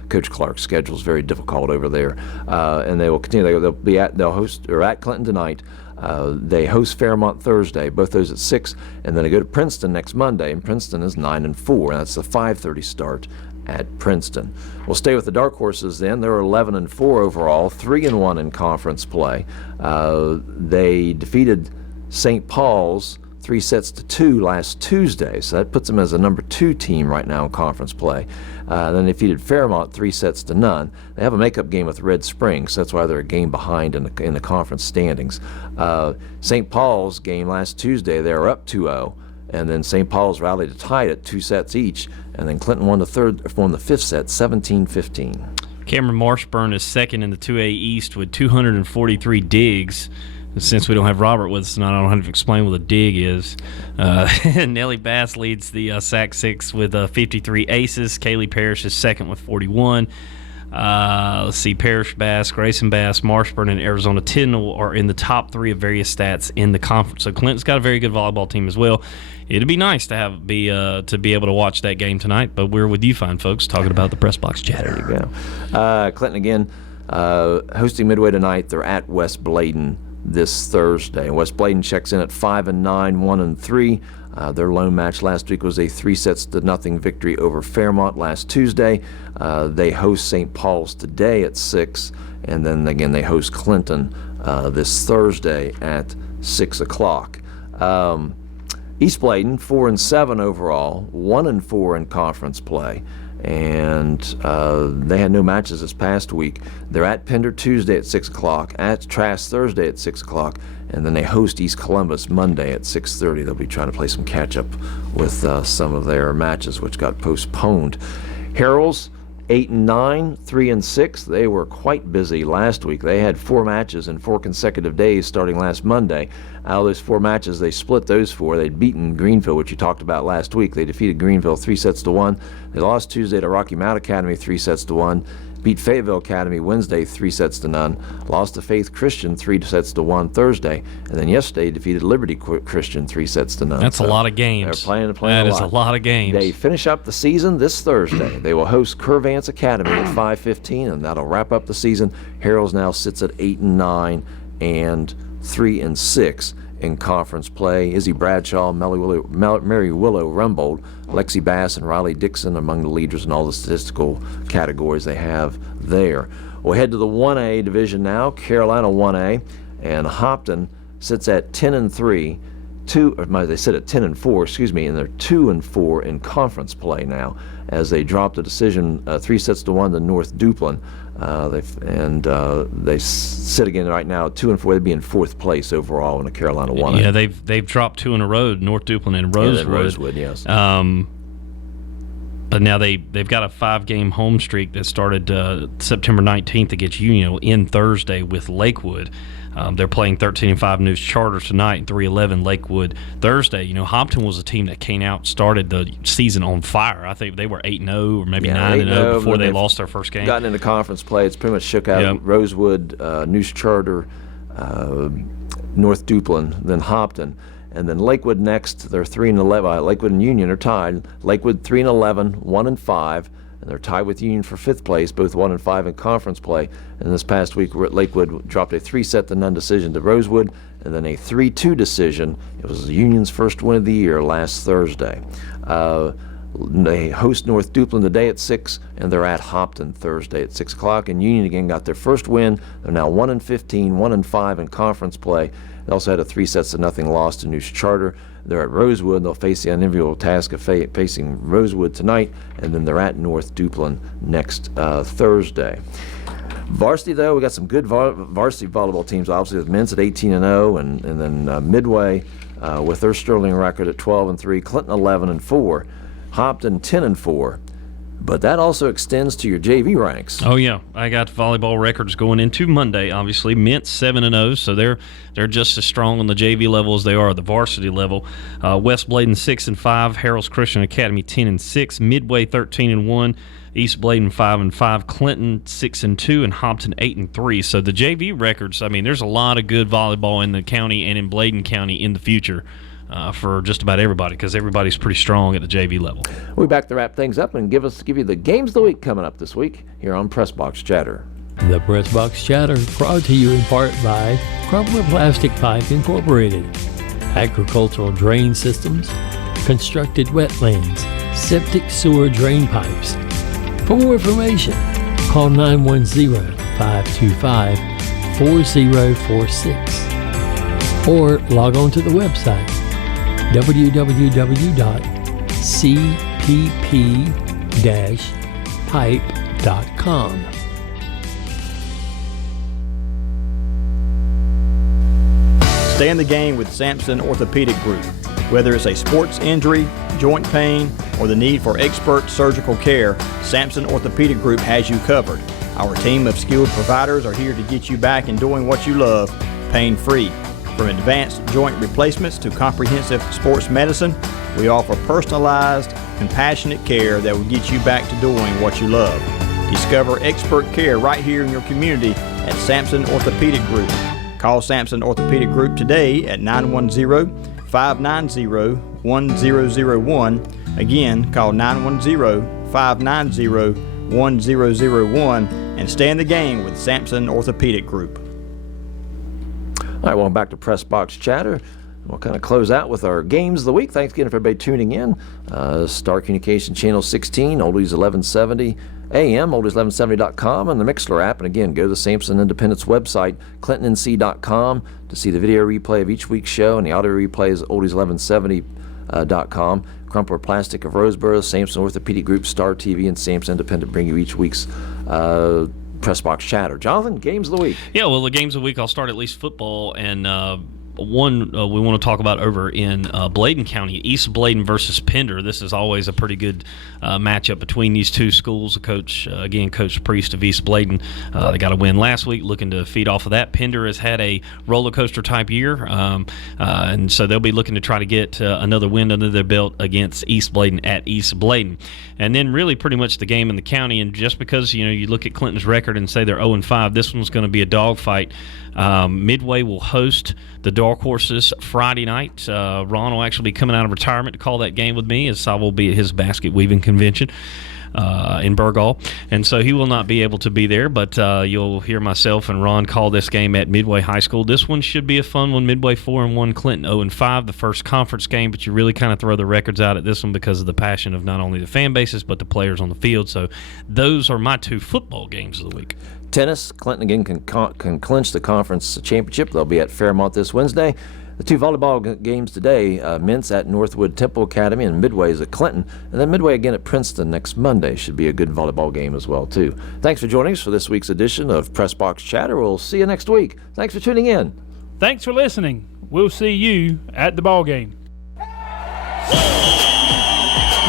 Coach Clark's schedule is very difficult over there, and they will continue. They'll host at Clinton tonight. They host Fairmont Thursday, both those at 6, and then they go to Princeton next Monday, and Princeton is 9-4, and that's a 5:30 start at Princeton. We'll stay with the dark horses then. They're 11-4 overall, 3-1 in conference play. They defeated St. Paul's 3-2 last Tuesday, so that puts them as a number 2 team right now in conference play. Then they defeated Fairmont 3-0. They have a makeup game with Red Springs, so that's why they're a game behind in the conference standings. St. Paul's game last Tuesday, they were up 2-0. And then St. Paul's rallied to tie it 2 sets each, and then Clinton won the 5th set, 17-15. Cameron Marshburn is second in the 2A East with 243 digs. Since we don't have Robert with us tonight, I don't have to explain what a dig is. Nellie Bass leads the SAC 6 with 53 aces. Kaylee Parrish is second with 41. Let's see, Parrish Bass, Grayson Bass, Marshburn, and Arizona Tyndall are in the top 3 of various stats in the conference. So Clinton's got a very good volleyball team as well. It'd be nice to be able to watch that game tonight, but we're with you fine folks talking about the Pressbox Chatter. There you go. Clinton again hosting Midway tonight. They're at West Bladen this Thursday. West Bladen checks in at 5-9, 1-3. Their lone match last week was a 3-0 victory over Fairmont last Tuesday. They host St. Paul's today at 6, and then again they host Clinton this Thursday at 6 o'clock. East Bladen 4-7 overall, 1-4 in conference play, and they had no matches this past week. They're at Pender Tuesday at 6 o'clock, at Trask Thursday at 6 o'clock, and then they host East Columbus Monday at 6:30. They'll be trying to play some catch-up with some of their matches, which got postponed. Harrell's 8-9, 3-6. They were quite busy last week. They had 4 matches in 4 consecutive days starting last Monday. Out of those 4 matches, they split those 4. They'd beaten Greenville, which you talked about last week. They defeated Greenville 3-1. They lost Tuesday to Rocky Mount Academy 3-1. Beat Fayetteville Academy Wednesday 3-0. Lost to Faith Christian 3-1 Thursday, and then yesterday defeated Liberty Christian 3-0. That's a lot of games. They're playing that a is lot. a lot of games. They finish up the season this Thursday. They will host Curvance Academy at 5:15, and that'll wrap up the season. Harrell's now sits at 8-9 and 3-6 in conference play. Izzy Bradshaw, Mary Willow Rumbold, Lexi Bass, and Riley Dixon among the leaders in all the statistical categories they have there. We'll head to the 1A division now. Carolina 1A, and Hopton sits at 10-3. They sit at 10-4, excuse me, and they're 2-4 in conference play now, as they dropped a decision 3-1 to North Duplin. They sit again right now 2-4. They'd be in 4th place overall in the Carolina 1A. Yeah, they've dropped 2 in a row, North Duplin and Rosewood. Yeah, Rosewood, yes. But now they've got a 5-game home streak that started September 19th against Union, in Thursday with Lakewood. They're playing 13-5 News Charter tonight and 3-11 Lakewood Thursday. You know, Hopton was a team that came out, started the season on fire. I think they were 8-0 or maybe 9-0 before they lost their first game. Gotten into conference play. It's pretty much shook out Rosewood, News Charter, North Duplin, then Hopton. And then Lakewood next. They're 3-11. Lakewood and Union are tied. Lakewood 3-11, 1-5. And they're tied with Union for 5th place, both 1-5 in conference play. And this past week, Lakewood dropped a 3-0 decision to Rosewood, and then a 3-2 decision. It was the Union's first win of the year last Thursday. They host North Duplin today at 6, and they're at Hopton Thursday at 6 o'clock. And Union again got their first win. They're now 1-15, 1-5 in conference play. They also had a 3-0 loss to News Charter. They're at Rosewood. They'll face the unenviable task of facing Rosewood tonight, and then they're at North Duplin next Thursday. Varsity, though, we got some good varsity volleyball teams. Obviously, the men's at 18-0, and then Midway with their sterling record at 12-3, Clinton 11-4, Hopton 10-4. But that also extends to your JV ranks. Oh yeah, I got volleyball records going into Monday. Obviously, Mint's 7-0, so they're just as strong on the JV level as they are at the varsity level. West Bladen 6-5, Harrell's Christian Academy 10-6, Midway 13-1. East Bladen 5-5, Clinton 6-2, and Hopton 8-3. So the JV records, I mean, there's a lot of good volleyball in the county and in Bladen County in the future for just about everybody, because everybody's pretty strong at the JV level. We'll be back to wrap things up and give you the games of the week coming up this week here on Pressbox Chatter. The Pressbox Chatter brought to you in part by Crumpler Plastic Pipe Incorporated, agricultural drain systems, constructed wetlands, septic sewer drain pipes. For more information, call 910-525-4046 or log on to the website www.cpp-pipe.com. Stay in the game with Sampson Orthopedic Group. Whether it's a sports injury, joint pain, or the need for expert surgical care, Sampson Orthopedic Group has you covered. Our team of skilled providers are here to get you back and doing what you love, pain-free. From advanced joint replacements to comprehensive sports medicine, we offer personalized, compassionate care that will get you back to doing what you love. Discover expert care right here in your community at Sampson Orthopedic Group. Call Sampson Orthopedic Group today at 910-590-1001. Again, call 910-590-1001 and stay in the game with Sampson Orthopedic Group. All right, well, back to Pressbox Chatter. We'll kind of close out with our games of the week. Thanks again for everybody tuning in. Star Communication Channel 16, Oldies 1170 AM, oldies1170.com, and the Mixler app. And again, go to the Sampson Independent's website, clintonnc.com, to see the video replay of each week's show, and the audio replay is oldies1170.com. Crumpler Plastic of Roseboro, Sampson Orthopedic Group, Star TV, and Sampson Independent bring you each week's Pressbox Chatter. Jonathan, games of the week. Yeah, well, the games of the week, I'll start at least football, and one we want to talk about over in Bladen County, East Bladen versus Pender. This is always a pretty good matchup between these two schools. Coach Priest of East Bladen, they got a win last week, looking to feed off of that. Pender has had a roller coaster type year, and so they'll be looking to try to get another win under their belt against East Bladen at East Bladen. And then really pretty much the game in the county, and just because you look at Clinton's record and say they're 0-5, this one's going to be a dogfight. Midway will host the Dark Horses Friday night. Ron will actually be coming out of retirement to call that game with me, as I will be at his basket weaving convention in Burgall, and so he will not be able to be there, but you'll hear myself and Ron call this game at Midway High School. This one should be a fun one. Midway 4-1, Clinton 0-5, the first conference game, but you really kind of throw the records out at this one because of the passion of not only the fan bases but the players on the field. So those are my two football games of the week. Tennis, Clinton again can clinch the conference championship. They'll be at Fairmont this Wednesday. The two volleyball games today, Mint's at Northwood Temple Academy and Midway is at Clinton. And then Midway again at Princeton next Monday. Should be a good volleyball game as well, too. Thanks for joining us for this week's edition of Pressbox Chatter. We'll see you next week. Thanks for tuning in. Thanks for listening. We'll see you at the ball game.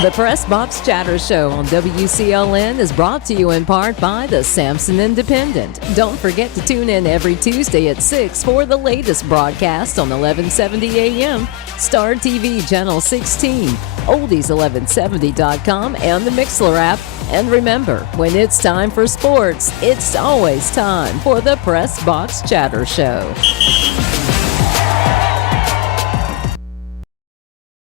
The Pressbox Chatter Show on WCLN is brought to you in part by the Sampson Independent. Don't forget to tune in every Tuesday at 6 for the latest broadcast on 1170 AM, Star TV Channel 16, oldies1170.com, and the Mixler app. And remember, when it's time for sports, it's always time for the Pressbox Chatter Show.